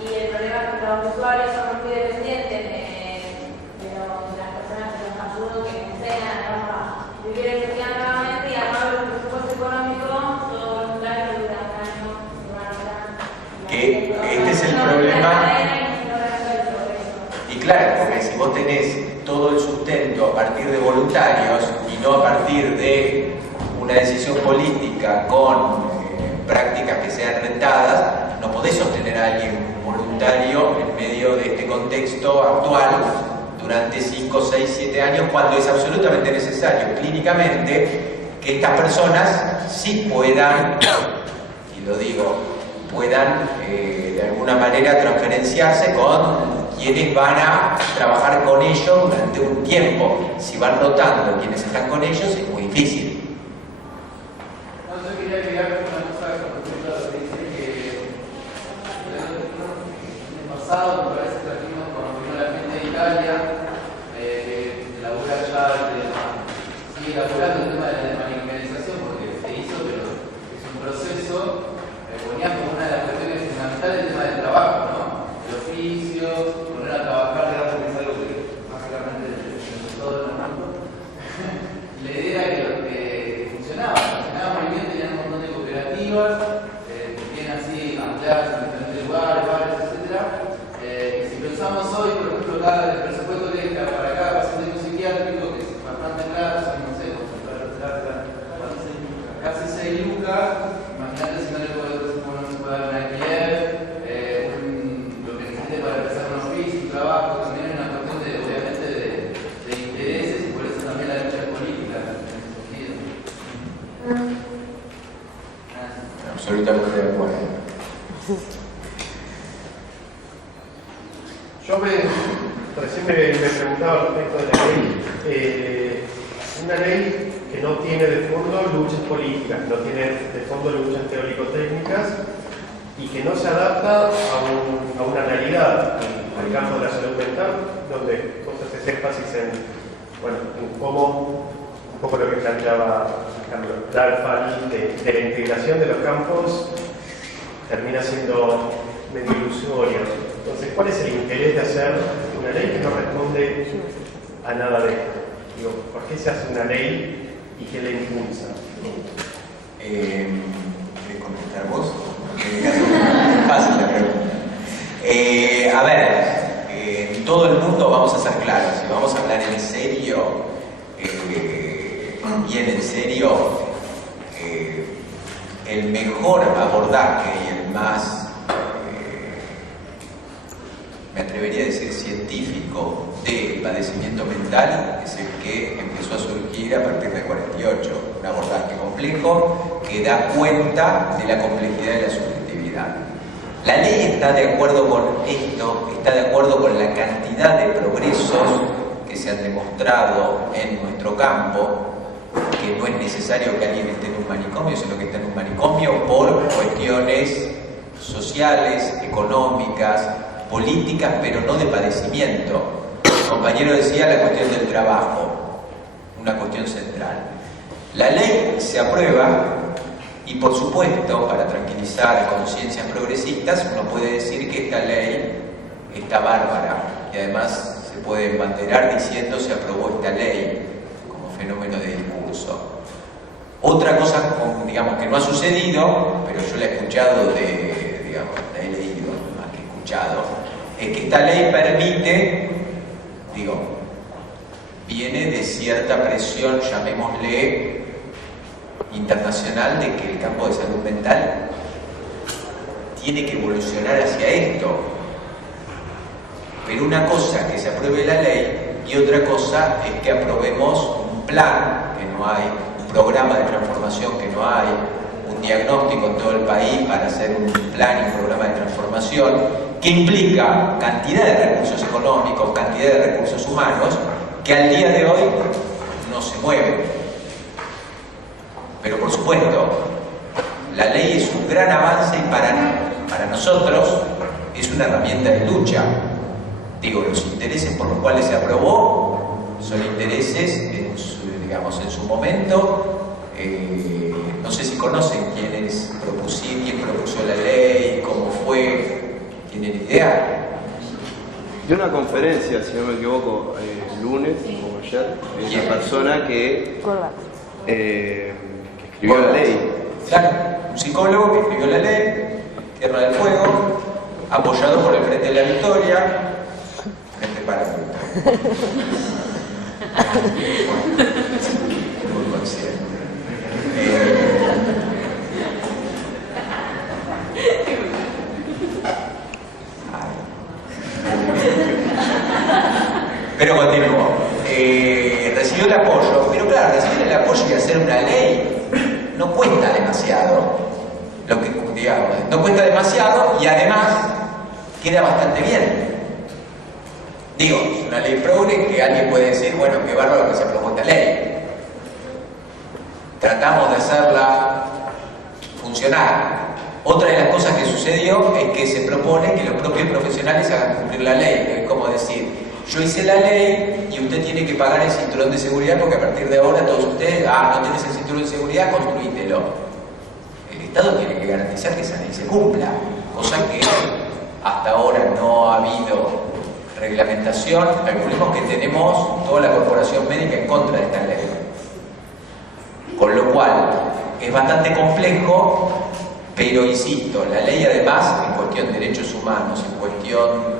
y el problema es que los usuarios son muy dependientes de las personas que nos ayudan, que nos enseñan a vivir en sociedad nuevamente, y además del presupuesto económico, todo voluntario dura un año, Este es el problema. Y claro, porque si vos tenés todo el sustento a partir de voluntarios y no a partir de una decisión política con prácticas que sean rentadas, no podés sostener a alguien voluntario en medio de este contexto actual durante 5, 6, 7 años, cuando es absolutamente necesario clínicamente que estas personas sí puedan, y lo digo, puedan de alguna manera transferenciarse con quienes van a trabajar con ellos durante un tiempo. Si van rotando quienes están con ellos, es muy difícil. No, yo quería agregar una cosa con respecto a lo que dice que en el pasado, me parece, trajimos con la gente de Italia, que labura ya, sigue elaborando el tema de la manicomialización, porque se hizo, pero es un proceso, ponía como una de las cuestiones fundamentales el tema del trabajo, ¿no? El oficio, poner a trabajar, digamos, que es algo que básicamente todo el mundo. La idea era que funcionaba muy bien, tenían un montón de cooperativas, tenían así ampliadas en diferentes lugares, bares, etc. Y si pensamos hoy, por ejemplo, el presupuesto que hay para cada paciente psiquiátrico, que es bastante claro, son, no sé, casi 6 lucas, imagínate si no le puede dar un alquiler, lo que necesite para empezar un oficio, un trabajo, también es una cuestión de, obviamente, de intereses, y por eso también la lucha política en ese sentido. Absolutamente de acuerdo. Yo recién me preguntaba respecto de la ley. Una ley que no tiene de fondo luchas políticas, no tiene de fondo luchas teórico-técnicas y que no se adapta a una realidad, al campo de la salud mental, donde vos haces énfasis en cómo, un poco lo que planteaba Carlos, de la integración de los campos termina siendo medio ilusorio. Entonces, ¿cuál es el interés de hacer una ley que no responde a nada de esto? Digo, ¿por qué se hace una ley y qué le impulsa? ¿Querés contestar vos? Fácil la pregunta. A ver, en todo el mundo vamos a ser claros, si vamos a hablar en serio, bien en serio, el mejor abordaje y el más, me atrevería a decir, científico del padecimiento mental es el que empezó a surgir a partir del 48, un abordaje complejo que da cuenta de la complejidad de la subjetividad. La ley está de acuerdo con esto, está de acuerdo con la cantidad de progresos que se han demostrado en nuestro campo, que no es necesario que alguien esté en un manicomio, sino que está en un manicomio por cuestiones sociales, económicas, políticas, pero no de padecimiento. El compañero decía la cuestión del trabajo, una cuestión central. La ley se aprueba y, por supuesto, para tranquilizar conciencias progresistas, uno puede decir que esta ley está bárbara y además se puede embanderar diciendo se aprobó esta ley como fenómeno de discurso. Otra cosa, digamos, que no ha sucedido, pero yo la he escuchado la he leído más que escuchado, es que esta ley permite, viene de cierta presión, llamémosle, internacional, de que el campo de salud mental tiene que evolucionar hacia esto. Pero una cosa es que se apruebe la ley y otra cosa es que aprobemos un plan, que no hay, un programa de transformación, que no hay, un diagnóstico en todo el país para hacer un plan y un programa de transformación, que implica cantidad de recursos económicos, cantidad de recursos humanos, que al día de hoy no se mueven. Pero por supuesto, la ley es un gran avance y para nosotros es una herramienta de lucha. Digo, los intereses por los cuales se aprobó son intereses, en su momento, no sé si conocen quién propuso la ley, cómo fue, ¿tienen idea? De una conferencia, si no me equivoco, el lunes o ayer, de una persona que escribió la ley. Claro, un psicólogo que escribió la ley, Tierra del Fuego, apoyado por el Frente de la Victoria, Frente para la muy consciente. Pero continúo. Recibió el apoyo, pero claro, recibir el apoyo y hacer una ley no cuesta demasiado. No cuesta demasiado y además queda bastante bien. Digo, es una ley progre que alguien puede decir, bueno, qué bárbaro que se aprobó esta ley. Tratamos de hacerla funcionar. Otra de las cosas que sucedió es que se propone que los propios profesionales hagan cumplir la ley. Es como decir, yo hice la ley y usted tiene que pagar el cinturón de seguridad porque a partir de ahora todos ustedes, no tenés el cinturón de seguridad, construítelo. El Estado tiene que garantizar que esa ley se cumpla, cosa que hasta ahora no ha habido reglamentación. Calculemos que tenemos toda la corporación médica en contra de esta ley. Con lo cual, es bastante complejo, pero insisto, la ley además, en cuestión de derechos humanos, en cuestión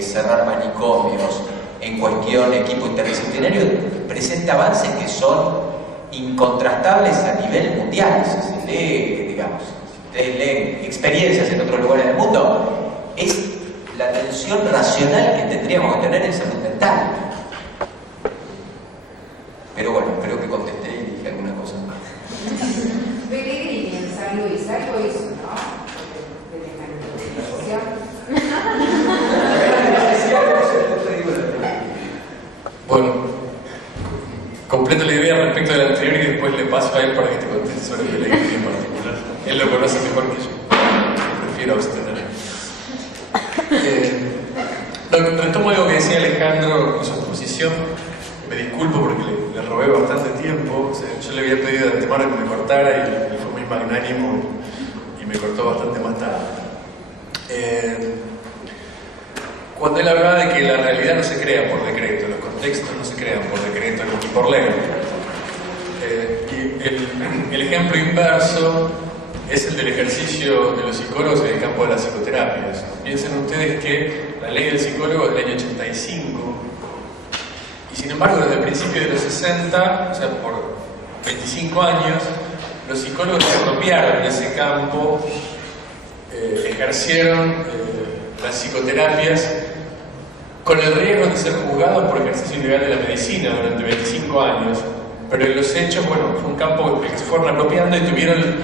cerrar manicomios, en cuestión equipo interdisciplinario, presenta avances que son incontrastables a nivel mundial. Si se lee, digamos, si ustedes leen experiencias en otros lugares del mundo, es la atención racional que tendríamos que tener en salud mental. Pero bueno, creo que contesté y dije alguna cosa más. Pellegrini en San Luis, algo hizo, ¿no? Bueno, completo la idea respecto de la anterior y después le paso a él para que te conteste sobre Pellegrini en particular. Él lo conoce mejor que yo. Prefiero abstener. Retomo algo que decía Alejandro en su exposición. Me disculpo porque le robé bastante tiempo. O sea, yo le había pedido de antemano que me cortara y él fue muy magnánimo y me cortó bastante más tarde. Cuando él hablaba de que la realidad no se crea por decreto, los contextos no se crean por decreto ni por ley. Y el ejemplo inverso es el del ejercicio de los psicólogos en el campo de las psicoterapias. Piensen ustedes que la ley del psicólogo es del año 85 y sin embargo desde el principio de los 60, o sea por 25 años, los psicólogos se apropiaron de ese campo, ejercieron las psicoterapias con el riesgo de ser juzgados por ejercicio ilegal de la medicina durante 25 años, pero en los hechos, bueno, fue un campo que se fueron apropiando y tuvieron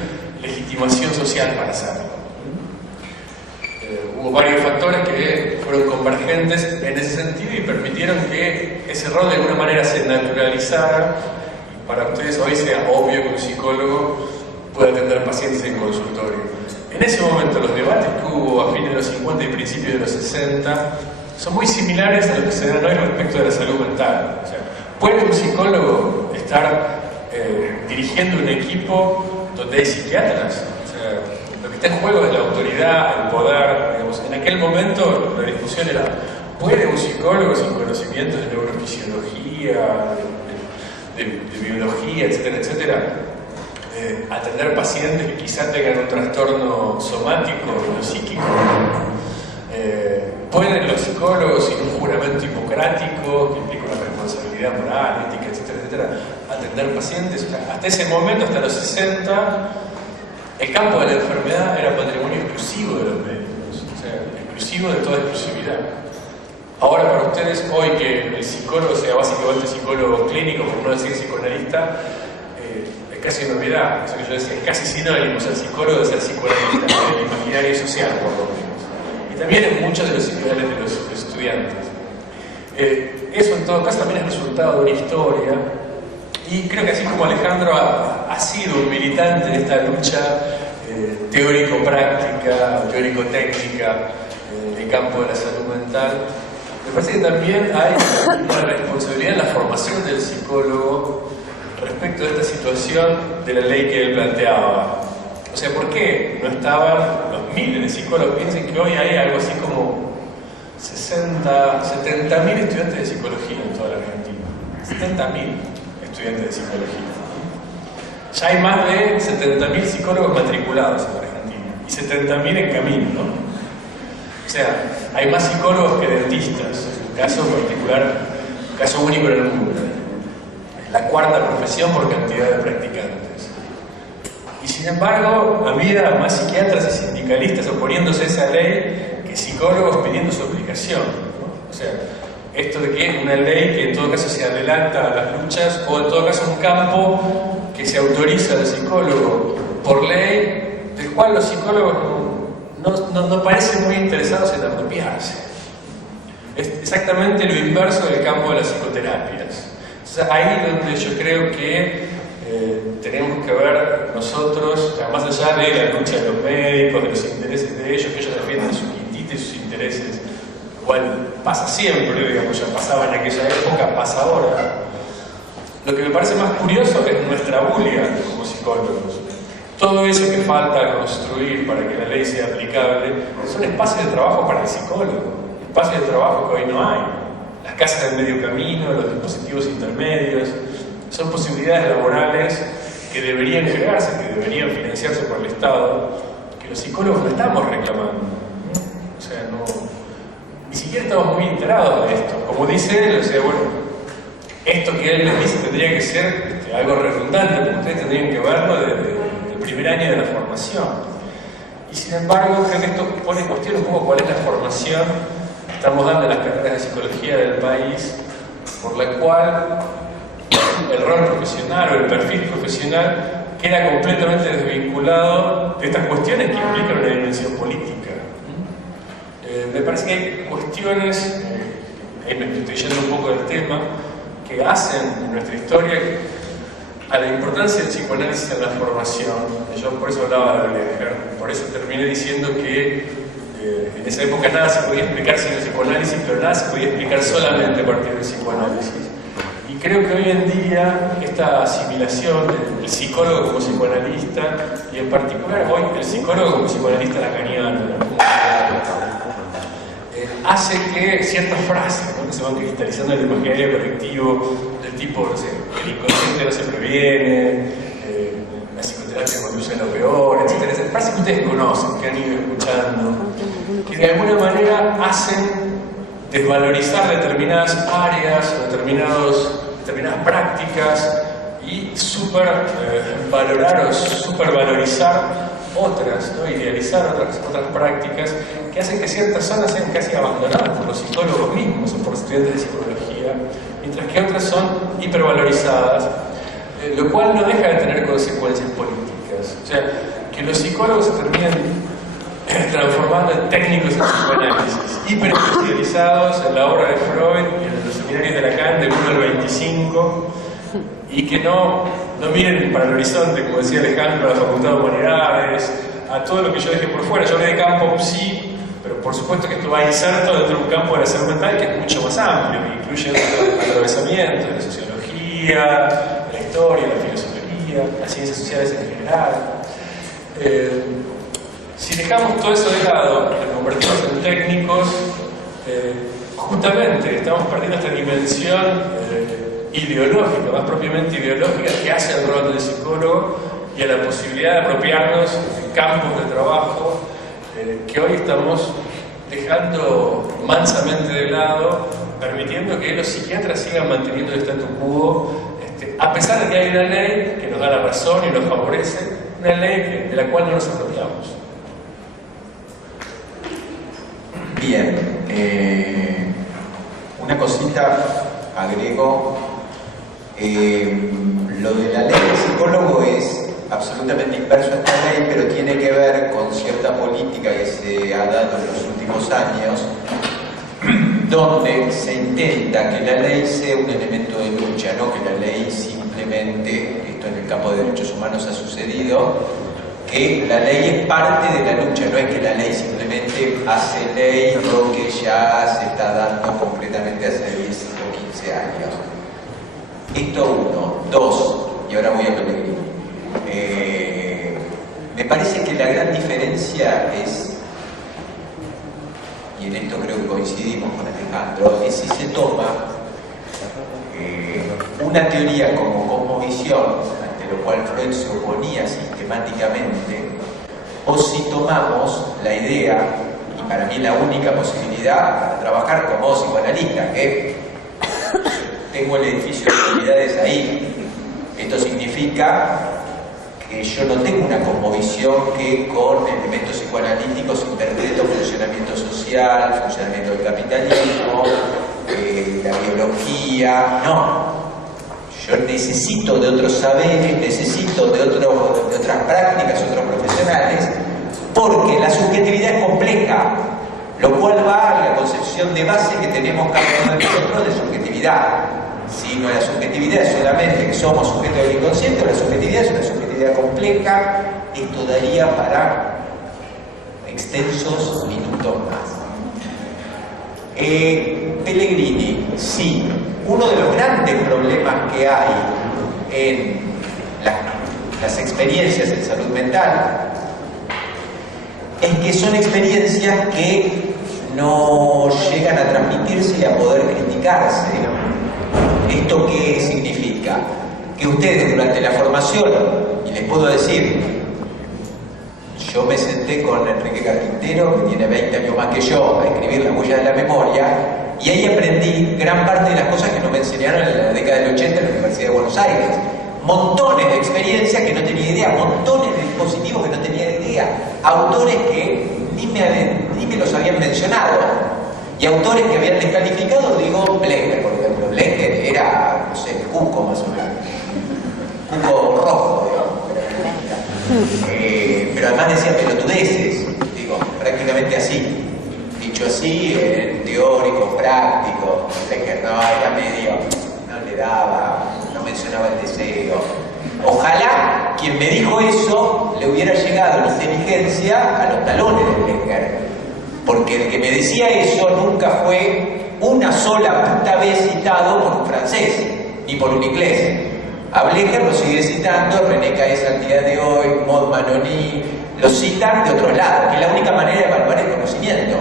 legitimación social para hacerlo. Hubo varios factores que fueron convergentes en ese sentido y permitieron que ese rol de alguna manera se naturalizara y para ustedes hoy sea obvio que un psicólogo puede atender pacientes en consultorio. En ese momento los debates que hubo a fines de los 50 y principios de los 60 son muy similares a los que se dan hoy respecto de la salud mental. O sea, ¿puede un psicólogo estar dirigiendo un equipo donde hay psiquiatras? O sea, lo que está en juego es la autoridad, el poder. Digamos, en aquel momento la discusión era, ¿puede un psicólogo sin conocimientos de neurofisiología, de biología, etcétera, etcétera, atender pacientes que quizás tengan un trastorno somático o psíquico? ¿Pueden los psicólogos sin un juramento hipocrático que implica una responsabilidad moral, ética, etcétera, etcétera, atender pacientes? O sea, hasta ese momento, hasta los 60, el campo de la enfermedad era patrimonio exclusivo de los médicos, o sea, exclusivo de toda exclusividad. Ahora para ustedes, hoy que el psicólogo sea básicamente psicólogo clínico, por no decir psicoanalista, es casi una novedad. Eso que yo decía, es casi sinónimo ser psicólogo de ser psicoanalista, en el imaginario social por lo menos. Y también en muchos de los ideales de los estudiantes. Eso en todo caso también es resultado de una historia, y creo que así como Alejandro ha sido un militante de esta lucha teórico-práctica, teórico-técnica en el campo de la salud mental, me parece que también hay una responsabilidad en la formación del psicólogo respecto de esta situación de la ley que él planteaba. O sea, ¿por qué no estaban los miles de psicólogos? Piensen que hoy hay algo así como 70.000 estudiantes de psicología en toda la Argentina. 70.000 estudiantes de psicología. Ya hay más de 70.000 psicólogos matriculados en la Argentina y 70.000 en camino, ¿no? O sea, hay más psicólogos que dentistas, es un caso particular, un caso único en el mundo. Es la cuarta profesión por cantidad de practicantes. Y sin embargo, había más psiquiatras y sindicalistas oponiéndose a esa ley que psicólogos pidiendo su aplicación, ¿no? O sea, esto de que una ley que en todo caso se adelanta a las luchas, o en todo caso un campo que se autoriza al psicólogo por ley, del cual los psicólogos no parecen muy interesados en apropiarse. Es exactamente lo inverso del campo de las psicoterapias. Entonces, ahí donde yo creo que tenemos que ver nosotros, más allá de la lucha de los médicos, de los intereses de ellos, que ellos defienden su quintita y sus intereses, igual pasa siempre, digamos, ya pasaba en aquella época, pasa ahora. Lo que me parece más curioso es nuestra bulia como psicólogos. Todo eso que falta construir para que la ley sea aplicable son espacios de trabajo para el psicólogo, espacios de trabajo que hoy no hay. Las casas del medio camino, los dispositivos intermedios, son posibilidades laborales que deberían crearse, que deberían financiarse por el Estado, que los psicólogos no estamos reclamando. O sea, ni siquiera estamos muy enterados de esto. Como dice él, o sea, bueno, esto que él les dice tendría que ser algo redundante, porque ustedes tendrían que verlo desde el primer año de la formación. Y sin embargo, creo que esto pone en cuestión un poco cuál es la formación que estamos dando en las carreras de psicología del país, por la cual el rol profesional o el perfil profesional queda completamente desvinculado de estas cuestiones que implican una dimensión política. Me parece que hay cuestiones, ahí me estoy yendo un poco del tema, que hacen en nuestra historia a la importancia del psicoanálisis en la formación. Yo por eso hablaba de Leger, por eso terminé diciendo que en esa época nada se podía explicar sin el psicoanálisis, pero nada se podía explicar solamente a partir del psicoanálisis. Y creo que hoy en día esta asimilación del psicólogo como psicoanalista, y en particular hoy el psicólogo como psicoanalista lacaniano, hace que ciertas frases, ¿no?, que se van cristalizando en el imaginario colectivo, del tipo, no sé, el inconsciente no se previene, la psicoterapia conduce a lo peor, etcétera, etcétera, frases que ustedes conocen, que han ido escuchando, que de alguna manera hacen desvalorizar determinadas áreas, determinadas prácticas y supervalorar o supervalorizar otras, ¿no?, idealizar otras prácticas que hacen que ciertas zonas sean casi abandonadas por los psicólogos mismos o por estudiantes de psicología, mientras que otras son hipervalorizadas, lo cual no deja de tener consecuencias políticas. O sea, que los psicólogos se terminan transformando en técnicos en psicoanálisis, hiperespecializados en la obra de Freud y en los seminarios de Lacan del 1 al 25, y que no miren para el horizonte, como decía Alejandro, a la Facultad de Humanidades, a todo lo que yo dejé por fuera. Yo hablé de campo sí, pero por supuesto que esto va inserto dentro de un campo de la salud mental que es mucho más amplio, que incluye otros atravesamientos de la sociología, la historia, la filosofía, las ciencias sociales en general. Si dejamos todo eso de lado y convertimos en técnicos, justamente estamos perdiendo esta dimensión ideológica, más propiamente ideológica, que hace el rol del psicólogo y a la posibilidad de apropiarnos de campos de trabajo que hoy estamos dejando mansamente de lado, permitiendo que los psiquiatras sigan manteniendo el statu quo, a pesar de que hay una ley que nos da la razón y nos favorece, una ley de la cual no nos apropiamos. Bien, Una cosita agrego. Lo de la ley del psicólogo es absolutamente inverso a esta ley, pero tiene que ver con cierta política que se ha dado en los últimos años, donde se intenta que la ley sea un elemento de lucha, no que la ley simplemente, esto en el campo de derechos humanos ha sucedido, que la ley es parte de la lucha, no es que la ley simplemente hace ley lo que ya se está dando completamente hace 10 o 15 años. Esto uno. Dos, y ahora voy a Pellegrini. Me parece que la gran diferencia es, y en esto creo que coincidimos con Alejandro, es si se toma una teoría como cosmovisión, ante lo cual Freud se oponía sistemáticamente, o si tomamos la idea, y para mí la única posibilidad para trabajar como psicoanalista, que tengo el edificio de habilidades ahí. Esto significa que yo no tengo una cosmovisión que con elementos psicoanalíticos interpreto funcionamiento social, funcionamiento del capitalismo, la biología. No. Yo necesito de otros saberes, necesito de otras prácticas, otros profesionales, porque la subjetividad es compleja, lo cual va a la concepción de base que tenemos cada uno de nosotros de subjetividad. Si no, la subjetividad es solamente que somos sujetos del inconsciente, la subjetividad es una subjetividad compleja. Esto daría para extensos minutos más. Pellegrini, sí, uno de los grandes problemas que hay en las experiencias en salud mental es que son experiencias que no llegan a transmitirse y a poder criticarse. ¿Esto qué significa? Que ustedes durante la formación, y les puedo decir, yo me senté con Enrique Carpintero, que tiene 20 años más que yo, a escribir La huella de la memoria, y ahí aprendí gran parte de las cosas que no me enseñaron en la década del 80 en la Universidad de Buenos Aires. Montones de experiencias que no tenía idea, montones de dispositivos que no tenía idea, autores que ni me los habían mencionado, y autores que habían descalificado, digo, Blecher, por ejemplo. Blecher era, no sé, Cuco más o menos. Cuco rojo, digamos. Pero además decía pelotudeces, digo, prácticamente así. Dicho así, teórico, práctico. Blecher no, era medio, no le daba, no mencionaba el deseo. Ojalá quien me dijo eso le hubiera llegado la inteligencia a los talones de Blecher. Porque el que me decía eso nunca fue una sola puta vez citado por un francés, ni por un inglés. A Blecher lo sigue citando René Caes al día de hoy, Maud Manoni, lo citan de otros lados, que es la única manera de evaluar el conocimiento.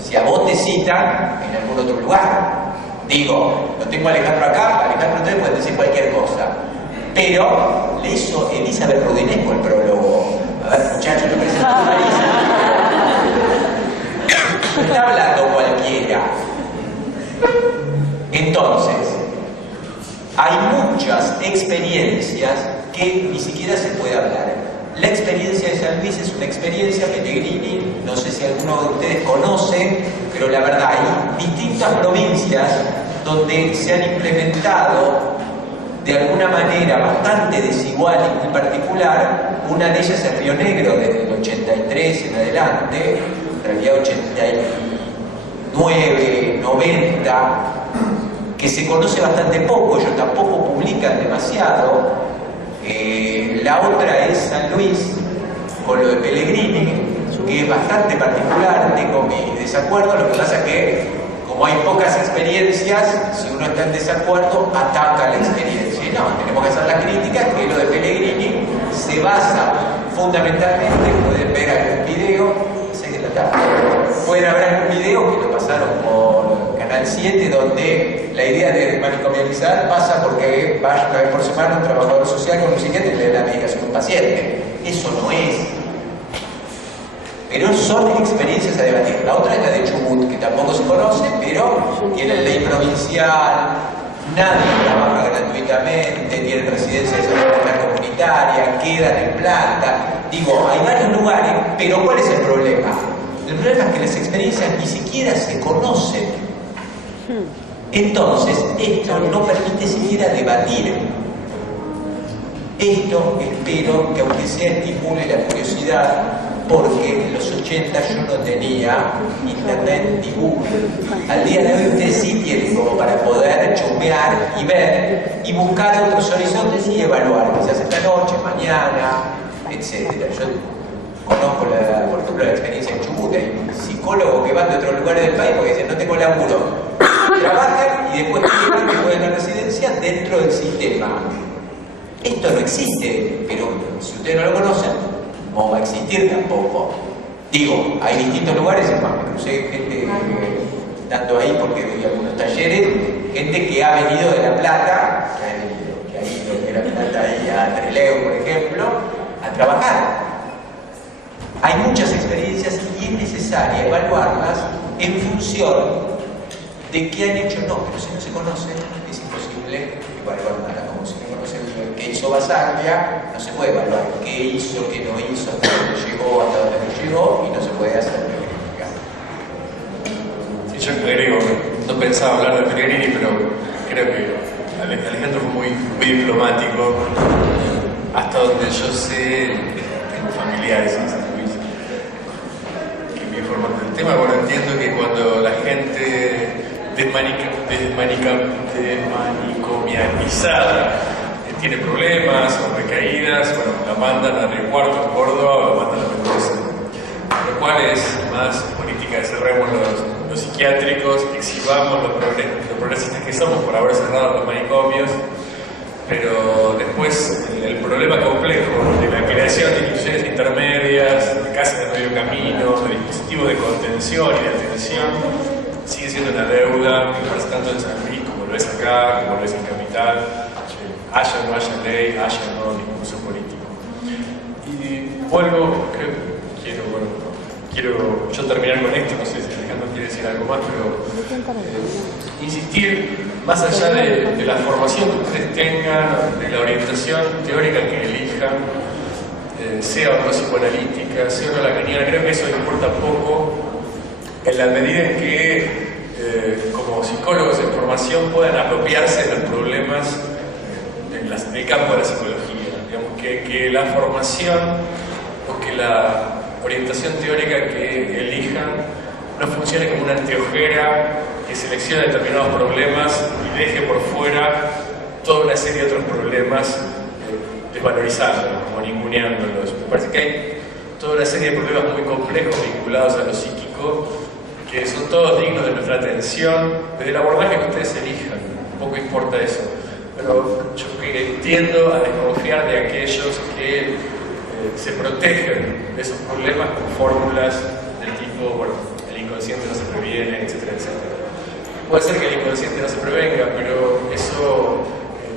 Si a vos te citan en algún otro lugar. Digo, no tengo a Alejandro acá, Alejandro ustedes pueden decir cualquier cosa. Pero le hizo Elizabeth Rudinesco el prólogo. A ver, muchachos, lo presento a Marisa. No está hablando cualquiera. Entonces, hay muchas experiencias que ni siquiera se puede hablar. La experiencia de San Luis es una experiencia, Pellegrini, no sé si alguno de ustedes conoce, pero la verdad hay distintas provincias donde se han implementado de alguna manera bastante desigual y muy particular. Una de ellas es Río Negro, desde el 83 en adelante, en realidad 89, 90, que se conoce bastante poco, ellos tampoco publican demasiado. La otra es San Luis, con lo de Pellegrini, que es bastante particular, tengo mi desacuerdo, lo que pasa es que como hay pocas experiencias, si uno está en desacuerdo, ataca la experiencia. Y no, tenemos que hacer las críticas, que lo de Pellegrini se basa fundamentalmente, pueden ver algún video, sé que pueden haber algún video que lo pasaron por Canal 7, donde la idea de manicomializar pasa porque vaya una vez por semana un trabajador social con un psiquiatra y le da la medicación a un paciente. Eso no es. Pero son experiencias a debatir. La otra es la de Chubut, que tampoco se conoce, pero tienen ley provincial, nadie trabaja gratuitamente, tienen residencia de salud mental comunitaria, quedan en planta. Digo, hay varios lugares, pero ¿cuál es el problema? El problema es que las experiencias ni siquiera se conocen. Entonces, esto no permite siquiera debatir. Esto espero que aunque sea estimule la curiosidad, porque en los 80 yo no tenía internet ni Google. Al día de hoy ustedes sí tienen como para poder chusmear y ver y buscar otros horizontes y evaluar, quizás esta noche, mañana, etc. Yo conozco, por ejemplo, la experiencia en Chubut, hay psicólogos que van de otros lugares del país porque dicen no tengo laburo, trabajan y después quieren que pueden la residencia dentro del sistema. Esto no existe, pero si ustedes no lo conocen, no va a existir tampoco. Digo, hay distintos lugares, es más, me crucé gente estando ahí porque doy algunos talleres, gente que ha venido de La Plata, que ha ido de La Plata ahí a Trelew, por ejemplo, a trabajar. Hay muchas experiencias y es necesario evaluarlas en función de qué han hecho, no, pero si no se conocen, es imposible evaluar nada. Como si no conocen qué hizo Basaglia, no se puede evaluar qué hizo, qué no hizo, hasta dónde llegó, hasta dónde no llegó, y no se puede hacer crítica. Sí, yo agrego, no pensaba hablar de Pellegrini, pero creo que Alejandro fue muy diplomático. Hasta donde yo sé, tengo familiares en San Luis que me informan del tema. Bueno, entiendo que cuando la gente desmanicomializada tiene problemas o recaídas, bueno, la mandan a Río Cuarto, en Córdoba, o la mandan a Mendoza. Lo cual es más política de cerremos los psiquiátricos, exhibamos los progresistas que somos por haber cerrado los manicomios, pero después el problema complejo de la creación de instituciones intermedias, de casas de medio camino, de dispositivos de contención y de atención, sigue siendo una deuda que pasa tanto en San Luis como lo es acá, como lo es en Capital, haya o no haya ley, haya o no discurso político. Y vuelvo, quiero yo terminar con esto, no sé si Alejandro quiere decir algo más, pero insistir, más allá de la formación que ustedes tengan, de la orientación teórica que elijan, sea o no psicoanalítica, sea o no lacaniana, creo que eso importa poco en la medida en que como psicólogos en formación puedan apropiarse de los problemas en el campo de la psicología. Digamos, que la formación o que la orientación teórica que elijan no funcione como una anteojera que seleccione determinados problemas y deje por fuera toda una serie de otros problemas, desvalorizándolos, como ninguneándolos. Me parece que hay toda una serie de problemas muy complejos vinculados a lo psíquico que son todos dignos de nuestra atención desde el abordaje que ustedes elijan. Poco importa eso, pero yo tiendo a desconfiar de aquellos que se protegen de esos problemas con fórmulas del tipo, bueno, el inconsciente no se previene, etcétera, etcétera. Puede ser que el inconsciente no se prevenga, pero eso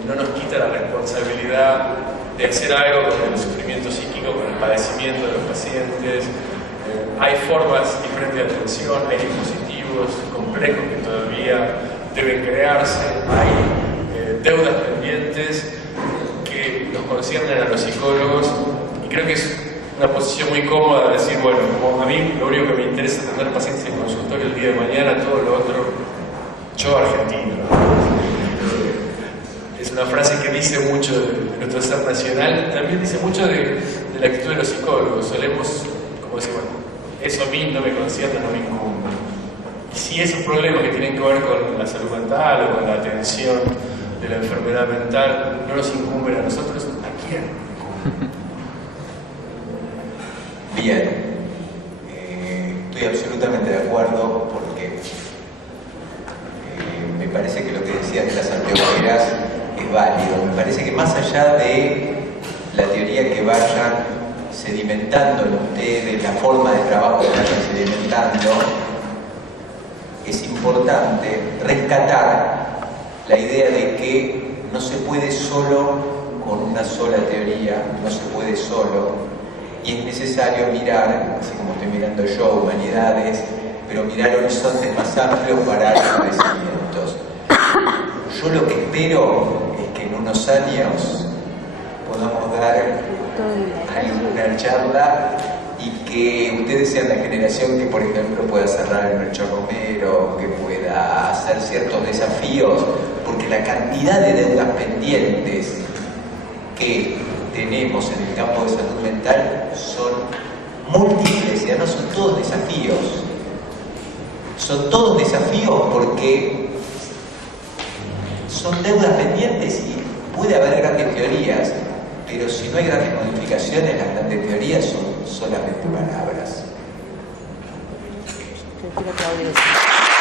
no nos quita la responsabilidad de hacer algo con el sufrimiento psíquico, con el padecimiento de los pacientes. Hay formas diferentes de atención, hay dispositivos complejos que todavía deben crearse, hay deudas pendientes que nos conciernen a los psicólogos, y creo que es una posición muy cómoda de decir, bueno, como a mí lo único que me interesa es atender pacientes en consultorio el día de mañana, todo lo otro, yo argentino. Es una frase que dice mucho de nuestro ser nacional, también dice mucho de la actitud de los psicólogos. Solemos, como decir, bueno, eso a mí no me concierne, no me incumbe. Y si esos problemas que tienen que ver con la salud mental o con la atención de la enfermedad mental no nos incumben a nosotros, ¿a quién? Bien, estoy absolutamente de acuerdo porque me parece que lo que decías de las anteojeras es válido. Me parece que más allá de la teoría que vayan sedimentando en ustedes, la forma de trabajo que vayan sedimentando, es importante rescatar la idea de que no se puede solo con una sola teoría, no se puede solo, y es necesario mirar, así como estoy mirando yo, humanidades, pero mirar horizontes más amplios para los conocimientos. Yo lo que espero es que en unos años podamos dar alguna charla y que ustedes sean la generación que, por ejemplo, pueda cerrar el Melchor Romero, que pueda hacer ciertos desafíos, porque la cantidad de deudas pendientes que tenemos en el campo de salud mental son múltiples, ya no son todos desafíos. Son todos desafíos porque son deudas pendientes y puede haber grandes teorías, pero si no hay grandes modificaciones, las grandes teorías son solamente palabras. Tranquila, Claudia.